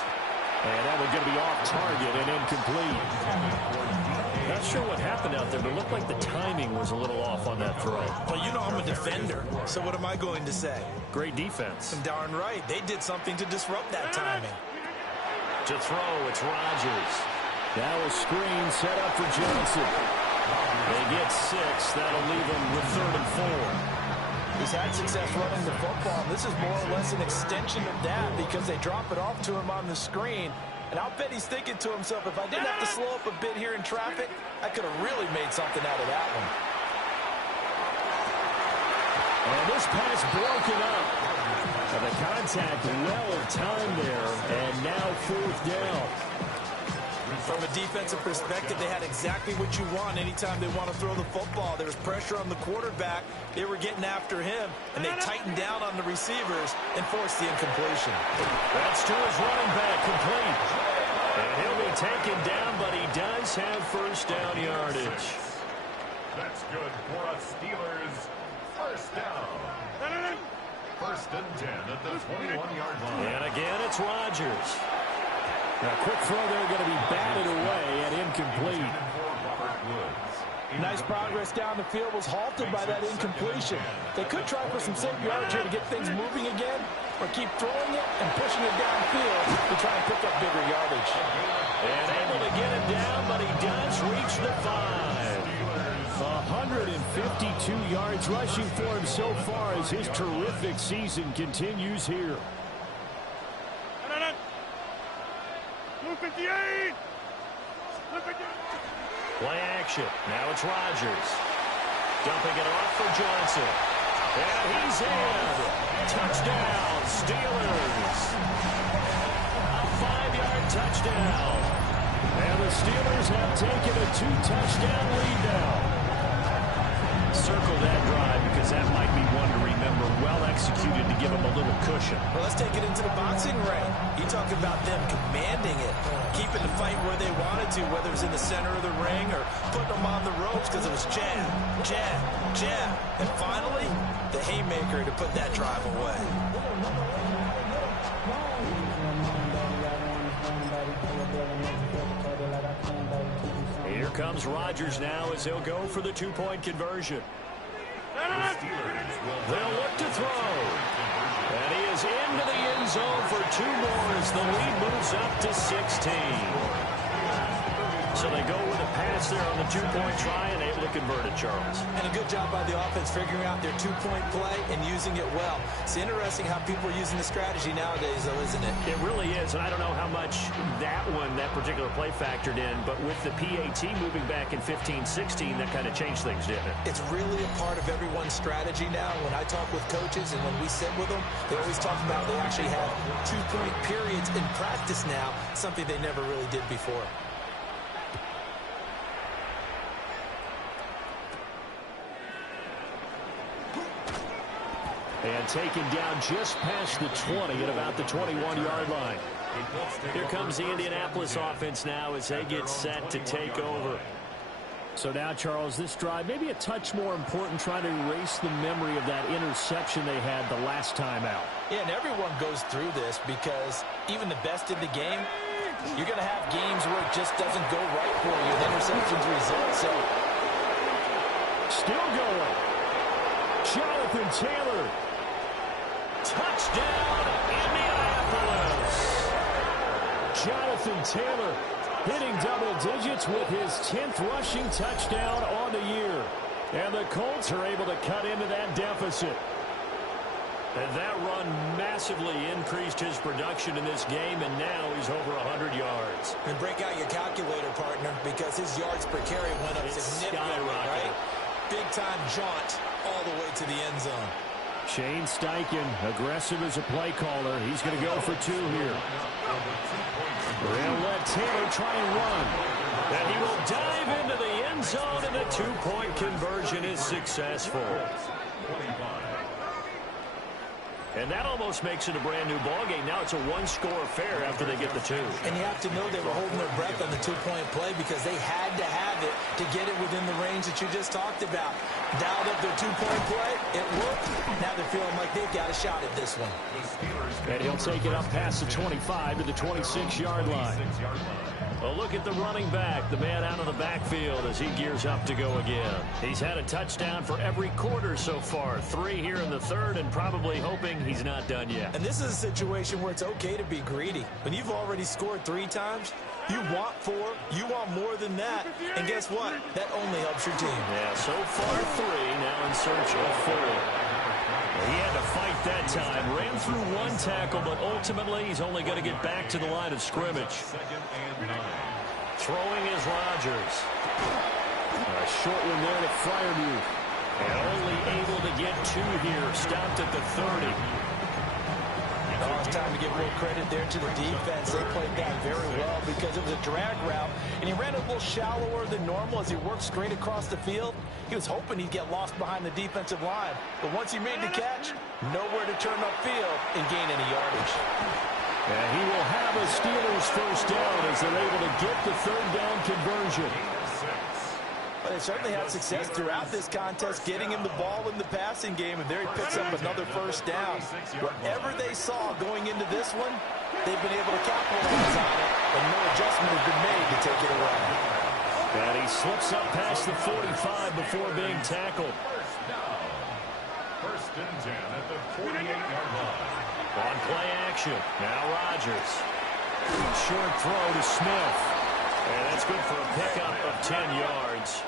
And that one's going to be off target and incomplete. Not sure what happened out there, but it looked like the timing was a little off on that throw. Well, you know I'm a defender, so what am I going to say? Great defense. Darn right. They did something to disrupt that timing. To throw, it's Rodgers. Now a screen set up for Johnson. They get 6. That'll leave them with 3rd and 4. He's had success running the football. This is more or less an extension of that because they drop it off to him on the screen. And I'll bet he's thinking to himself, if I didn't have to slow up a bit here in traffic, I could have really made something out of that one. And this pass broken up. And the contact well timed there. And now 4th down. From a defensive perspective, they had exactly what you want anytime they want to throw the football. There was pressure on the quarterback. They were getting after him, and they tightened down on the receivers and forced the incompletion. That's to his running back, complete. And he'll be taken down, but he does have 1st down yardage. That's good for a Steelers 1st down. 1st and 10 at the 21-yard line. And again, it's Rodgers. A quick throw there, going to be batted away and incomplete. Nice progress down the field was halted by that incompletion. They could try for some safe yards here to get things moving again, or keep throwing it and pushing it downfield to try and pick up bigger yardage. And able to get it down, but he does reach the 5. 152 yards rushing for him so far as his terrific season continues here. Play action. Now it's Rodgers. Dumping it off for Johnson. And he's in. Touchdown, Steelers. A 5-yard touchdown. And the Steelers have taken a 2-touchdown lead now. Circle that drive because that might be one to remember. Well executed to give them a little cushion. Well, let's take it into the boxing ring. You talk about them commanding it, keeping the fight where they wanted to, whether it was in the center of the ring or putting them on the ropes because it was jab, jab, jab. And finally, the haymaker to put that drive away. Here comes Rodgers now as he'll go for the 2-point conversion. They'll look to throw. And he is into the end zone for 2 more as the lead moves up to 16. So they go with a pass there on the 2-point try and able to convert it, Charles. And a good job by the offense figuring out their 2-point play and using it well. It's interesting how people are using the strategy nowadays, though, isn't it? It really is, and I don't know how much that particular play factored in, but with the PAT moving back in 15-16, that kind of changed things, didn't it? It's really a part of everyone's strategy now. When I talk with coaches and when we sit with them, they always talk about they actually have 2-point periods in practice now, something they never really did before. And taken down just past the 20 at about the 21-yard line. Here comes the Indianapolis offense now as they get set to take over. So now, Charles, this drive maybe a touch more important, trying to erase the memory of that interception they had the last time out. Yeah, and everyone goes through this because even the best in the game, you're going to have games where it just doesn't go right for you. The interceptions result. So still going. Jonathan Taylor. Touchdown, Indianapolis. Jonathan Taylor hitting double digits with his 10th rushing touchdown on the year. And the Colts are able to cut into that deficit. And that run massively increased his production in this game, and now he's over 100 yards. And break out your calculator, partner, because his yards per carry went up significantly, right? Big-time jaunt all the way to the end zone. Shane Steichen, aggressive as a play caller. He's going to go for 2 here. They'll let Taylor try and run. And he will dive into the end zone, and the 2-point conversion is successful. And that almost makes it a brand-new ballgame. Now it's a 1-score affair after they get the 2. And you have to know they were holding their breath on the 2-point play because they had to have it to get it within the range that you just talked about. Dialed up their 2-point play. It worked. Now they're feeling like they've got a shot at this one. And he'll take it up past the 25 to the 26-yard line. A look at the running back, the man out of the backfield as he gears up to go again. He's had a touchdown for every quarter so far. 3 here in the third, and probably hoping he's not done yet. And this is a situation where it's okay to be greedy. When you've already scored 3 times, you want 4, you want more than that. And guess what? That only helps your team. Yeah, so far 3, now in search of 4. He had to fight that time. Ran through 1 tackle, but ultimately he's only going to get back to the line of scrimmage. Throwing is Rodgers. A short one there to Freiermuth. And only able to get 2 here. Stopped at the 30. Oh, it's time to give more credit there to the defense. They played that very well because it was a drag route, and he ran a little shallower than normal as he worked straight across the field. He was hoping he'd get lost behind the defensive line, but once he made the catch, nowhere to turn upfield and gain any yardage. And he will have a Steelers first down as they're able to get the 3rd down conversion. But they certainly had success throughout this contest, getting him the ball in the passing game, and there he picks up another first down. Whatever they saw going into this one, they've been able to capitalize on it, and no adjustment has been made to take it away. And he slips up past the 45 before being tackled. First and 10 at the 48-yard line. On play action. Now Rodgers. Short throw to Smith. And that's good for a pickup of 10 yards.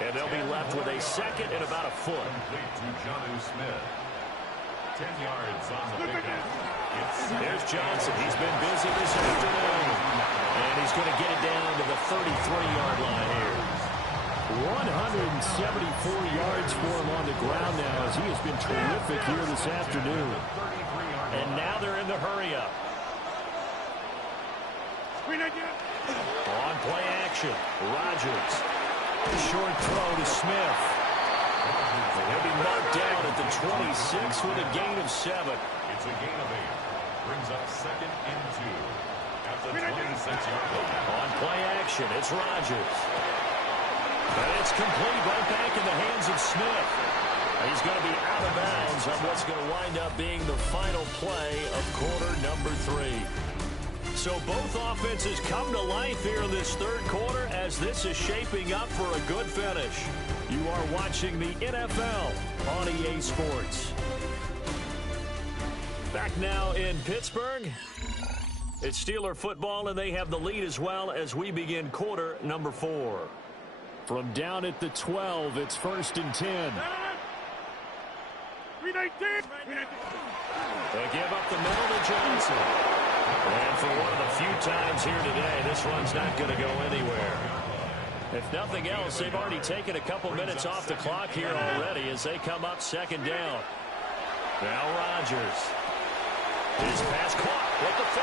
And they'll be left with a second and about a foot. Complete to Jonnu Smith. 10 yards on the pickup. There's Johnson. He's been busy this afternoon. And he's going to get it down to the 33-yard line here. 174 yards for him on the ground now as he has been terrific here this afternoon. And now they're in the hurry-up. On play action, Rodgers. Short throw to Smith. He'll be marked down at the 26 with a gain of 7. It's a gain of 8. Brings up second and 2. At the 26-yard line. On play action, it's Rodgers. And it's complete right back in the hands of Smith. He's going to be out of bounds on what's going to wind up being the final play of quarter number 3. So both offenses come to life here in this third quarter as this is shaping up for a good finish. You are watching the NFL on EA Sports. Back now in Pittsburgh. It's Steeler football, and they have the lead as well as we begin quarter number 4. From down at the 12, it's first and 10. They give up the middle to Johnson. And for one of the few times here today, this run's not going to go anywhere. If nothing else, they've already taken a couple minutes off the clock here already as they come up second down. Now Rodgers. His pass caught at the 4.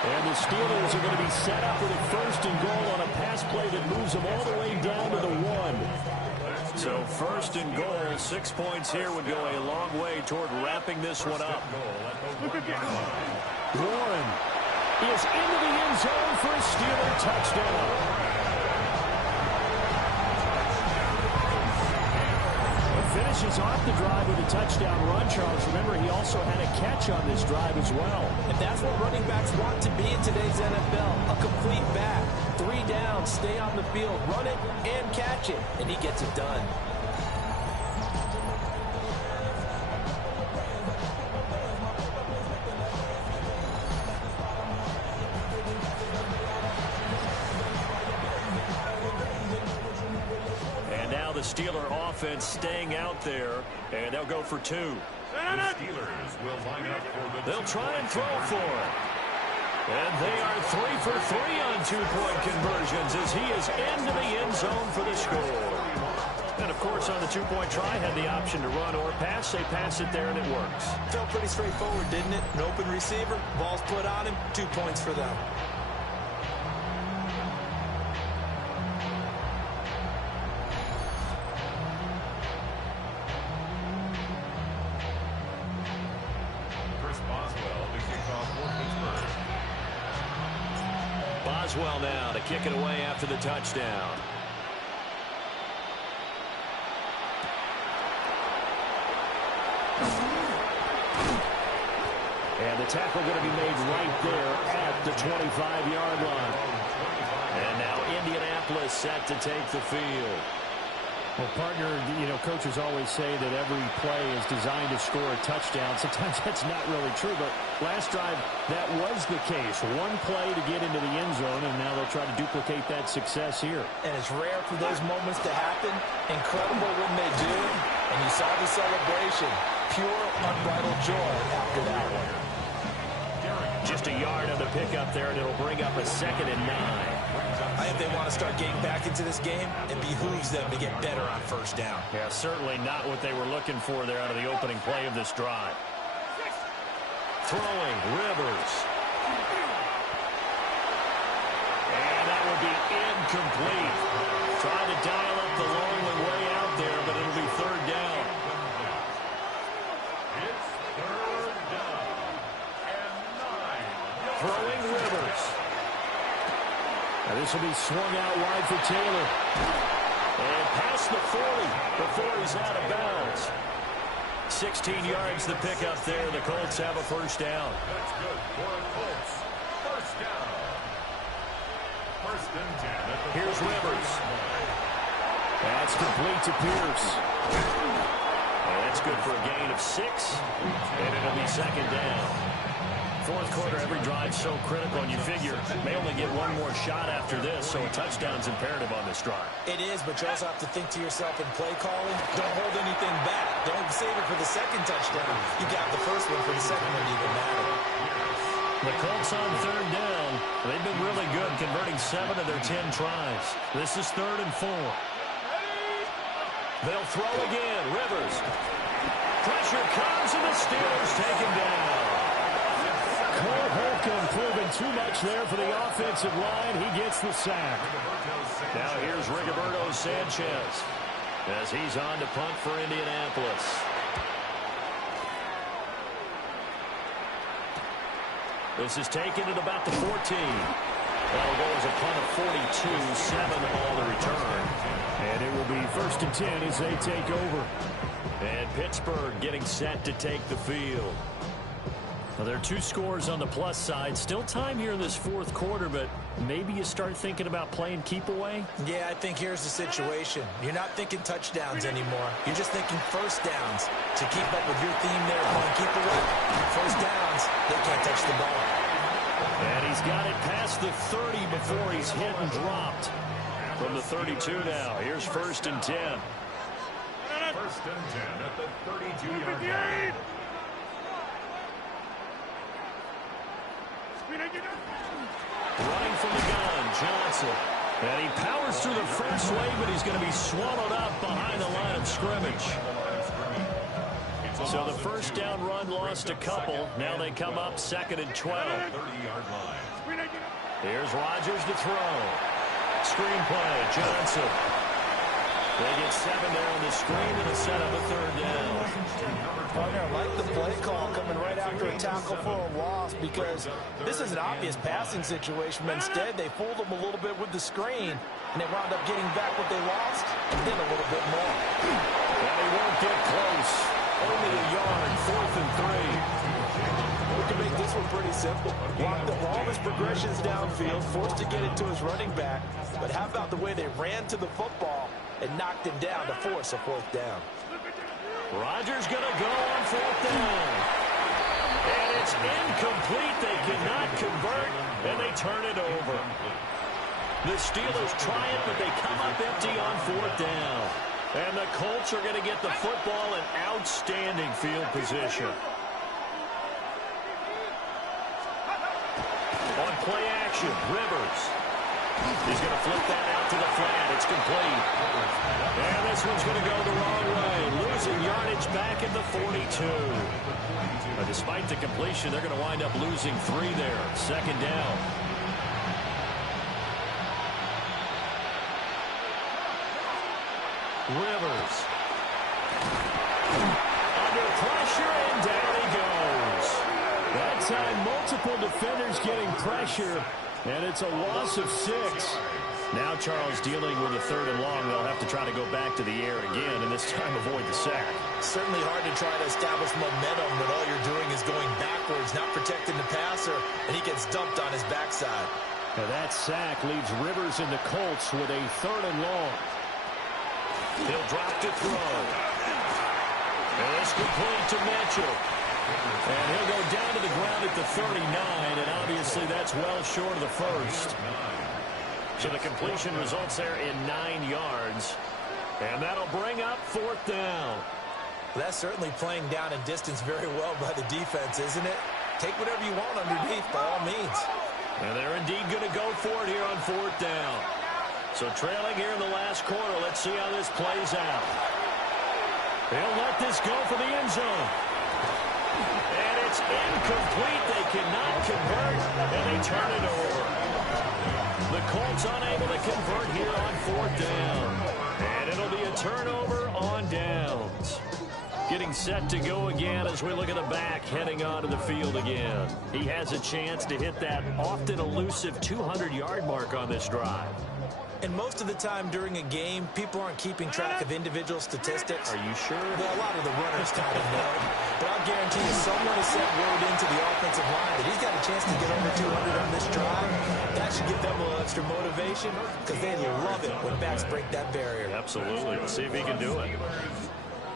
And the Steelers are going to be set up with a first and goal on a pass play that moves them all the way down to the 1. So first and goal, 6 points here would go a long way toward wrapping this one up. Warren is into the end zone for a Steeler touchdown. Finishes off the drive with a touchdown run, Charles. Remember, he also had a catch on this drive as well. And that's what running backs want to be in today's NFL. A complete back. 3 down, stay on the field, run it, and catch it. And he gets it done. The Steeler offense staying out there, and they'll go for 2. The Steelers will line up for the They'll try and throw for it. And they are 3 for 3 on 2-point conversions as he is into the end zone for the score. And, of course, on the 2-point try, had the option to run or pass. They pass it there, and it works. Felt pretty straightforward, didn't it? An open receiver, ball's put on him, 2 points for them. Boswell now to kick it away after the touchdown. And the tackle going to be made right there at the 25-yard line. And now Indianapolis set to take the field. Well, partner, you know, coaches always say that every play is designed to score a touchdown. Sometimes that's not really true, but last drive, that was the case. One play to get into the end zone, and now they'll try to duplicate that success here. And it's rare for those moments to happen. Incredible when they do. And you saw the celebration. Pure, unbridled joy after that one. Just a yard on the pickup there, and it'll bring up a 2nd and 9. I think they want to start getting back into this game. It behooves them to get better on first down. Yeah, certainly not what they were looking for there out of the opening play of this drive. Throwing, Rivers. And that will be incomplete. Trying to dial up the long one way out there, but it'll be 3rd down. It's 3rd down and 9. Throwing Rivers. And this will be swung out wide for Taylor. And past the 40 before he's out of bounds. 16 yards the pickup there. The Colts have a first down. That's good for the Colts. First down. First and 10 at the Here's Rivers. That's complete to Pierce. And that's good for a gain of 6. And it'll be second down. Fourth quarter, every drive so critical, and you figure may only get one more shot after this, so a touchdown's imperative on this drive. It is, but you also have to think to yourself in play calling, don't hold anything back. Don't save it for the second touchdown. You got the first one for the second one to even matter. The Colts on third down. They've been really good, converting 7 of their 10 tries. This is 3rd and 4. They'll throw again. Rivers. Pressure comes, and the Steelers take him down. Cole Holcomb proving too much there for the offensive line. He gets the sack. Now here's Rigoberto Sanchez as he's on to punt for Indianapolis. This is taken at about the 14. That'll go as a punt of 42, 7 all the return. And it will be 1st and 10 as they take over. And Pittsburgh getting set to take the field. Well, there are 2 scores on the plus side. Still time here in this fourth quarter, but maybe you start thinking about playing keep away? Yeah, I think here's the situation. You're not thinking touchdowns anymore. You're just thinking first downs. To keep up with your theme there, playing keep away. First downs, they can't touch the ball. And he's got it past the 30 before he's hit and dropped. From the 32 now, here's 1st and 10. 1st and 10 at the 32-yard line. Running from the gun, Johnson. And he powers through the first wave, but he's going to be swallowed up behind the line of scrimmage. So the first down run lost a couple. Now they come up 2nd and 12. Here's Rodgers to throw. Screen play, Johnson. They get 7 there on the screen, and a set up a 3rd down. Partner, I like the play call coming right after a tackle for a loss because this is an obvious passing situation, but instead they fooled them a little bit with the screen, and they wound up getting back what they lost, and then a little bit more. And he won't get close. Only a yard, 4th and 3. We can make this one pretty simple. Blocked up all his progressions downfield, forced to get it to his running back, but how about the way they ran to the football and knocked him down to force a 4th down. Rodgers going to go on 4th down. And it's incomplete. They cannot convert, and they turn it over. The Steelers try it, but they come up empty on 4th down. And the Colts are going to get the football in outstanding field position. On play action, Rivers. He's going to flip that out to the flat. It's complete. And this one's going to go the wrong way. Losing yardage back at the 42. But despite the completion, they're going to wind up losing 3 there. 2nd down. Rivers. Under pressure, and down he goes. That time, multiple defenders getting pressure. And it's a loss of 6. Now Charles dealing with a 3rd and long. They'll have to try to go back to the air again, and this time avoid the sack. Certainly hard to try to establish momentum when all you're doing is going backwards, not protecting the passer, and he gets dumped on his backside. Now that sack leaves Rivers and the Colts with a 3rd and long. He'll drop to throw. And it's complete to Mitchell. And he'll go down to the ground at the 39, and obviously that's well short of the first. So the completion results there in 9 yards. And that'll bring up 4th down. That's certainly playing down in distance very well by the defense, isn't it? Take whatever you want underneath by all means. And they're indeed going to go for it here on 4th down. So trailing here in the last quarter, let's see how this plays out. They'll let this go for the end zone. And it's incomplete. They cannot convert, and they turn it over. The Colts unable to convert here on 4th down. And it'll be a turnover on downs. Getting set to go again as we look at the back heading onto the field again. He has a chance to hit that often elusive 200-yard mark on this drive. And most of the time during a game, people aren't keeping track of individual statistics. Are you sure? Well, a lot of the runners kind of know. But I'll guarantee you someone has sent word into the offensive line that he's got a chance to get over 200 on this drive. That should give them a little extra motivation because they love it when backs break that barrier. Absolutely. Let's see if he can do it.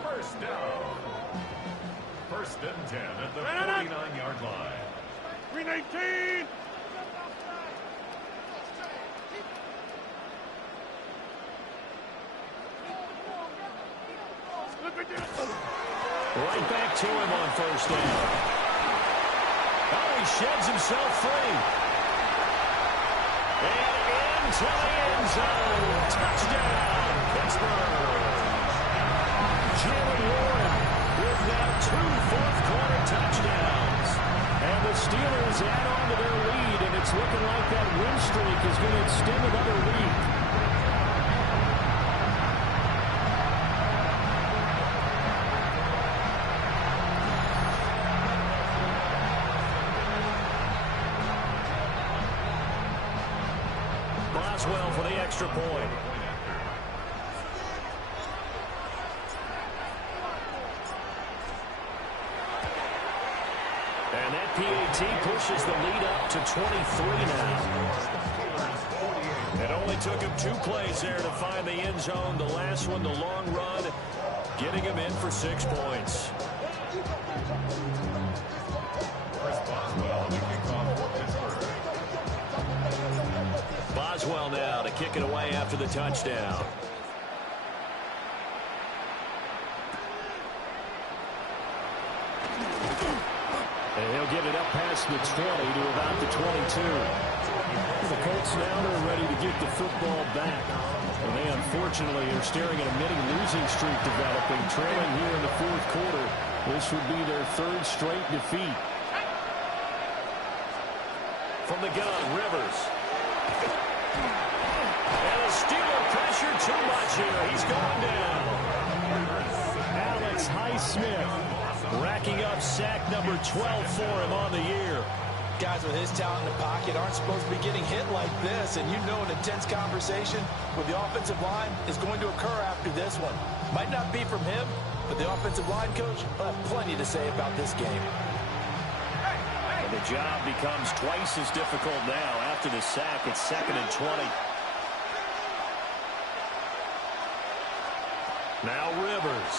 First down. First and 10 at the 49-yard line. 319. Right back to him on first down. Oh, he sheds himself free. And into the end zone. Touchdown, Pittsburgh. Jalen Warren with now 2 fourth-quarter touchdowns. And the Steelers add on to their lead, and it's looking like that win streak is going to extend another week. Boswell for the extra point. And that PAT pushes the lead up to 23 now. It only took him 2 plays there to find the end zone. The last one, the long run, getting him in for 6 points. Boswell now to kick it away after the touchdown. And he'll get it up past the 20 to about the 22. The Colts now are ready to get the football back. And they unfortunately are staring at a mini losing streak developing, trailing here in the 4th quarter. This would be their 3rd straight defeat. From the gun, Rivers. And the Steeler pressure too much here. He's going down. Alex Highsmith racking up sack number 12 for him on the year. Guys with his talent in the pocket aren't supposed to be getting hit like this, and you know an intense conversation with the offensive line is going to occur after this one. Might not be from him, but the offensive line coach will have plenty to say about this game. And the job becomes twice as difficult now after the sack. It's 2nd and 20. Now Rivers.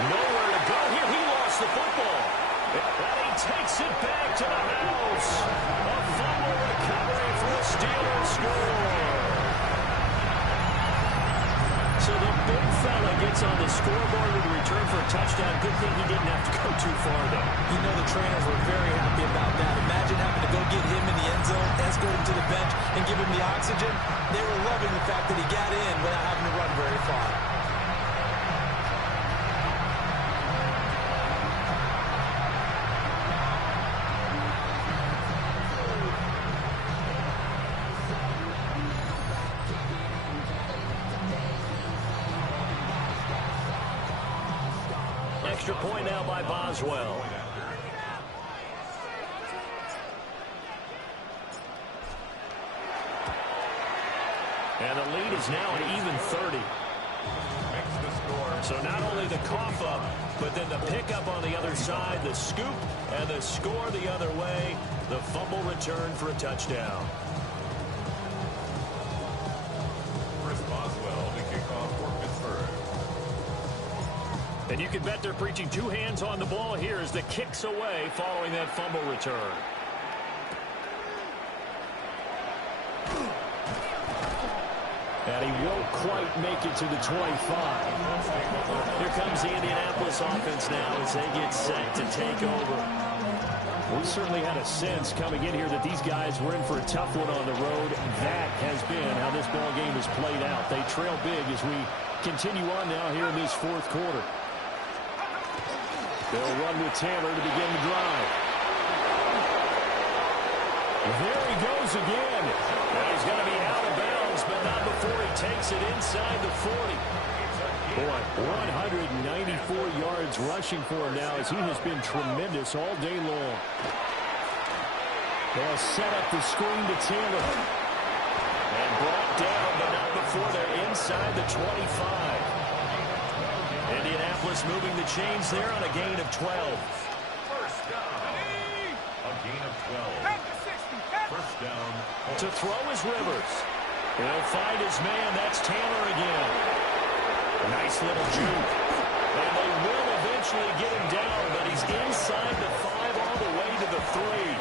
Nowhere to go here. He lost the football. And he takes it back to the house. A fumble recovery for a Steelers score. So the big fella gets on the scoreboard with a return for a touchdown. Good thing he didn't have to go too far, though. You know the trainers were very happy about that. Imagine having to go get him in the end zone, escort him to the bench, and give him the oxygen. They were loving the fact that he got in without having to run very far. Extra point now by Boswell. And the lead is now an even 30. So not only the cough up, but then the pickup on the other side, the scoop, and the score the other way. The fumble return for a touchdown. And you can bet they're preaching 2 hands on the ball here as the kick's away following that fumble return. And he won't quite make it to the 25. Here comes the Indianapolis offense now as they get set to take over. We certainly had a sense coming in here that these guys were in for a tough one on the road. That has been how this ball game has played out. They trail big as we continue on now here in this 4th quarter. They'll run with Taylor to begin the drive. There he goes again. And he's going to be out of bounds, but not before he takes it inside the 40. Boy, 194 yards rushing for him now as he has been tremendous all day long. They'll set up the screen to Taylor. And brought down, but not before they're inside the 25. Indianapolis moving the chains there on a gain of 12. First down. A gain of 12. First down. To throw is Rivers. He'll find his man. That's Taylor again. A nice little juke. And they will eventually get him down, but he's inside the 5 all the way to the 3.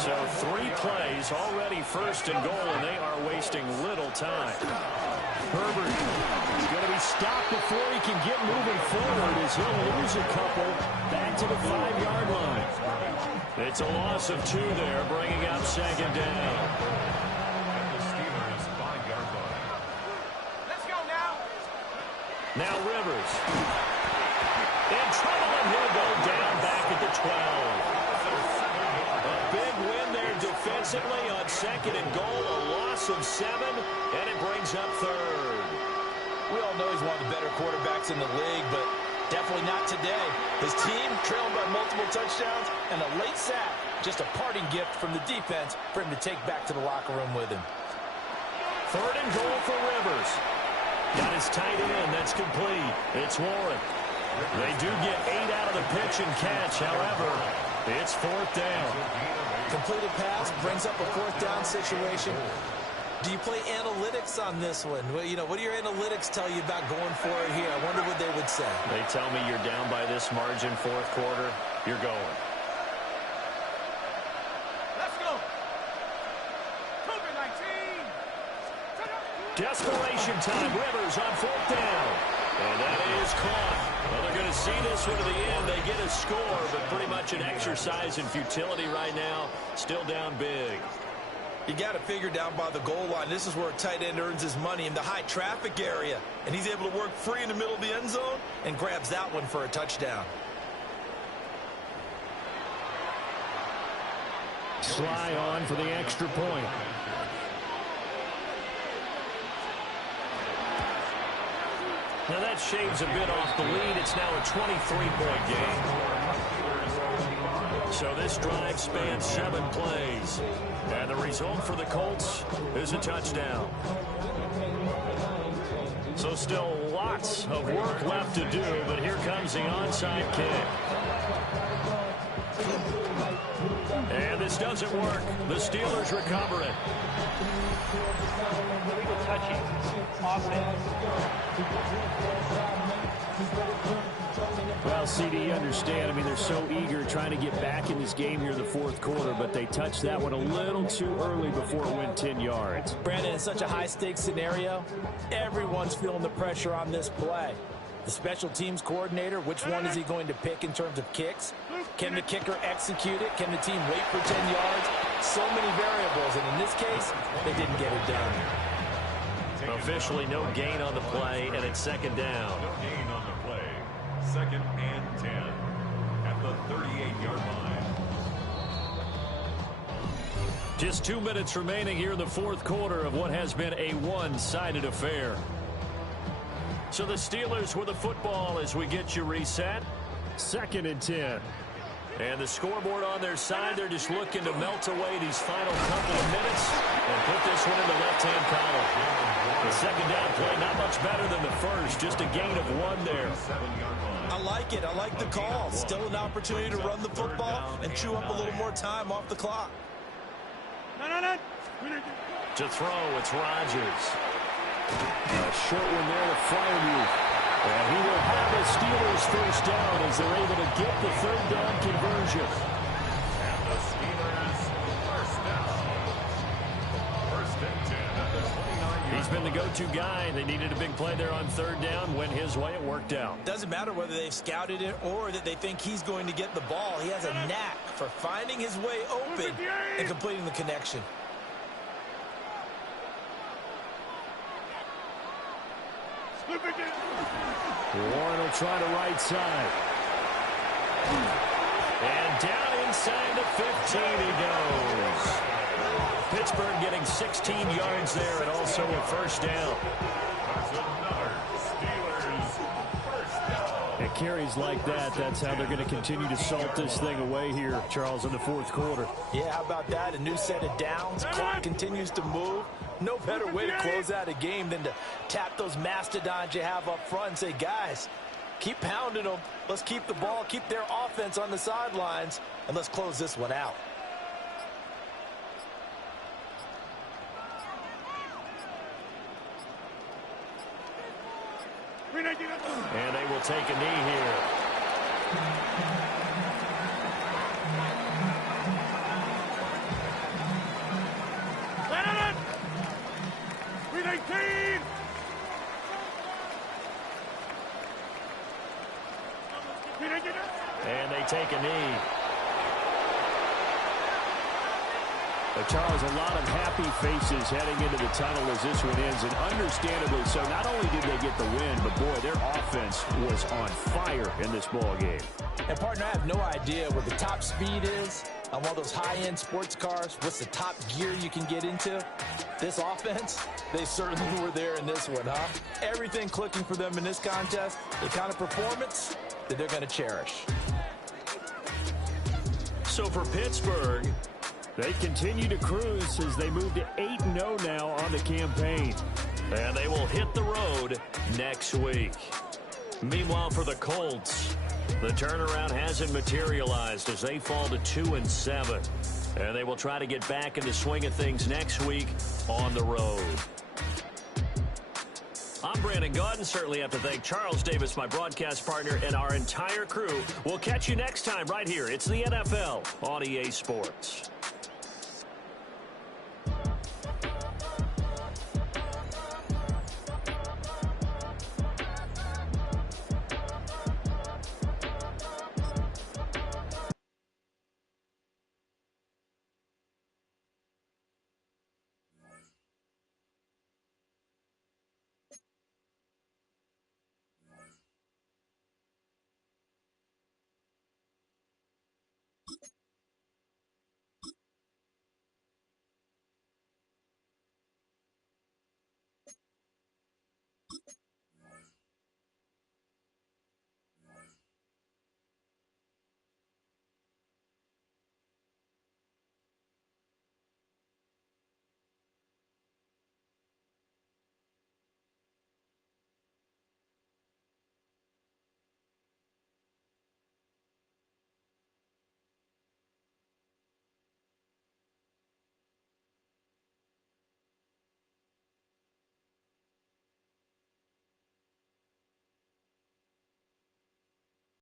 So 3 plays, already first and goal, and they are wasting little time. Herbert is going to be stopped before he can get moving forward as he'll lose a couple back to the 5-yard line. It's a loss of 2 there, bringing up second down. And the Steelers 5-yard line. Let's go now. Now Rivers. In trouble, and he'll go down back at the 12. A big win there defensively on second and goal, a loss of 7, and it brings up third. We all know he's one of the better quarterbacks in the league, but definitely not today. His team trailed by multiple touchdowns and a late sack. Just a parting gift from the defense for him to take back to the locker room with him. Third and goal for Rivers. Got his tight end. That's complete. It's Warren. They do get 8 out of the pitch and catch. However, it's 4th down. Completed pass brings up a 4th down situation. Do you play analytics on this one? Well, you know, what do your analytics tell you about going for it here? I wonder what they would say. They tell me you're down by this margin, 4th quarter. You're going. Let's go. COVID-19. Desperation time. Rivers on 4th down. And that is caught. Well, they're going to see this one to the end. They get a score, but pretty much an exercise in futility right now. Still down big. You got to figure down by the goal line. This is where a tight end earns his money in the high traffic area. And he's able to work free in the middle of the end zone and grabs that one for a touchdown. Sly on for the extra point. Now that shaves a bit off the lead. It's now a 23-point game. So this drive spans 7 plays. And the result for the Colts is a touchdown. So still lots of work left to do, but here comes the onside kick. And this doesn't work. The Steelers recover it. Touching. Offense. Well, CD, you understand. I mean, they're so eager trying to get back in this game here in the 4th quarter, but they touched that one a little too early before it went 10 yards. Brandon, it's such a high-stakes scenario. Everyone's feeling the pressure on this play. The special teams coordinator, which one is he going to pick in terms of kicks? Can the kicker execute it? Can the team wait for 10 yards? So many variables, and in this case, they didn't get it done. Officially no gain on the play, and it's second down. No gain on the play. 2nd and 10 at the 38-yard line. Just 2 minutes remaining here in the 4th quarter of what has been a one-sided affair. So the Steelers with the football as we get you reset. 2nd and 10. And the scoreboard on their side, they're just looking to melt away these final couple of minutes and put this one in the left-hand column. The second down play, not much better than the first, just a gain of 1 there. I like it. I like the call. Still an opportunity to run the football and chew up a little more time off the clock. No. To throw, it's Rodgers. A short one there to Freiermuth. And he will have the Steelers first down as they're able to get the 3rd down conversion. And the Steelers first down. 1st and 10 at the 29-yard. He's been the go-to guy. They needed a big play there on 3rd down. Went his way. It worked out. Doesn't matter whether they've scouted it or that they think he's going to get the ball. He has a knack for finding his way open and completing the connection. Warren will try to right side. And down inside the 15 he goes. Pittsburgh getting 16 yards there and also a first down. That's another Steelers first down. At carries like that, that's how they're going to continue to salt this thing away here, Charles, in the 4th quarter. Yeah, how about that? A new set of downs. Clock continues to move. No better way to close out a game than to tap those mastodons you have up front and say, guys, keep pounding them. Let's keep the ball, keep their offense on the sidelines, and let's close this one out. And they will take a knee here. And they take a knee. But Charles, a lot of happy faces heading into the tunnel as this one ends, and understandably so. Not only did they get the win, but boy, their offense was on fire in this ball game. And partner, I have no idea what the top speed is on one of those high-end sports cars. What's the top gear you can get into? This offense, they certainly were there in this one, huh? Everything clicking for them in this contest, the kind of performance that they're going to cherish. So for Pittsburgh, they continue to cruise as they move to 8-0 now on the campaign. And they will hit the road next week. Meanwhile, for the Colts, the turnaround hasn't materialized as they fall to 2-7. And they will try to get back in the swing of things next week on the road. I'm Brandon Gaudin. Certainly have to thank Charles Davis, my broadcast partner, and our entire crew. We'll catch you next time right here. It's the NFL on EA Sports.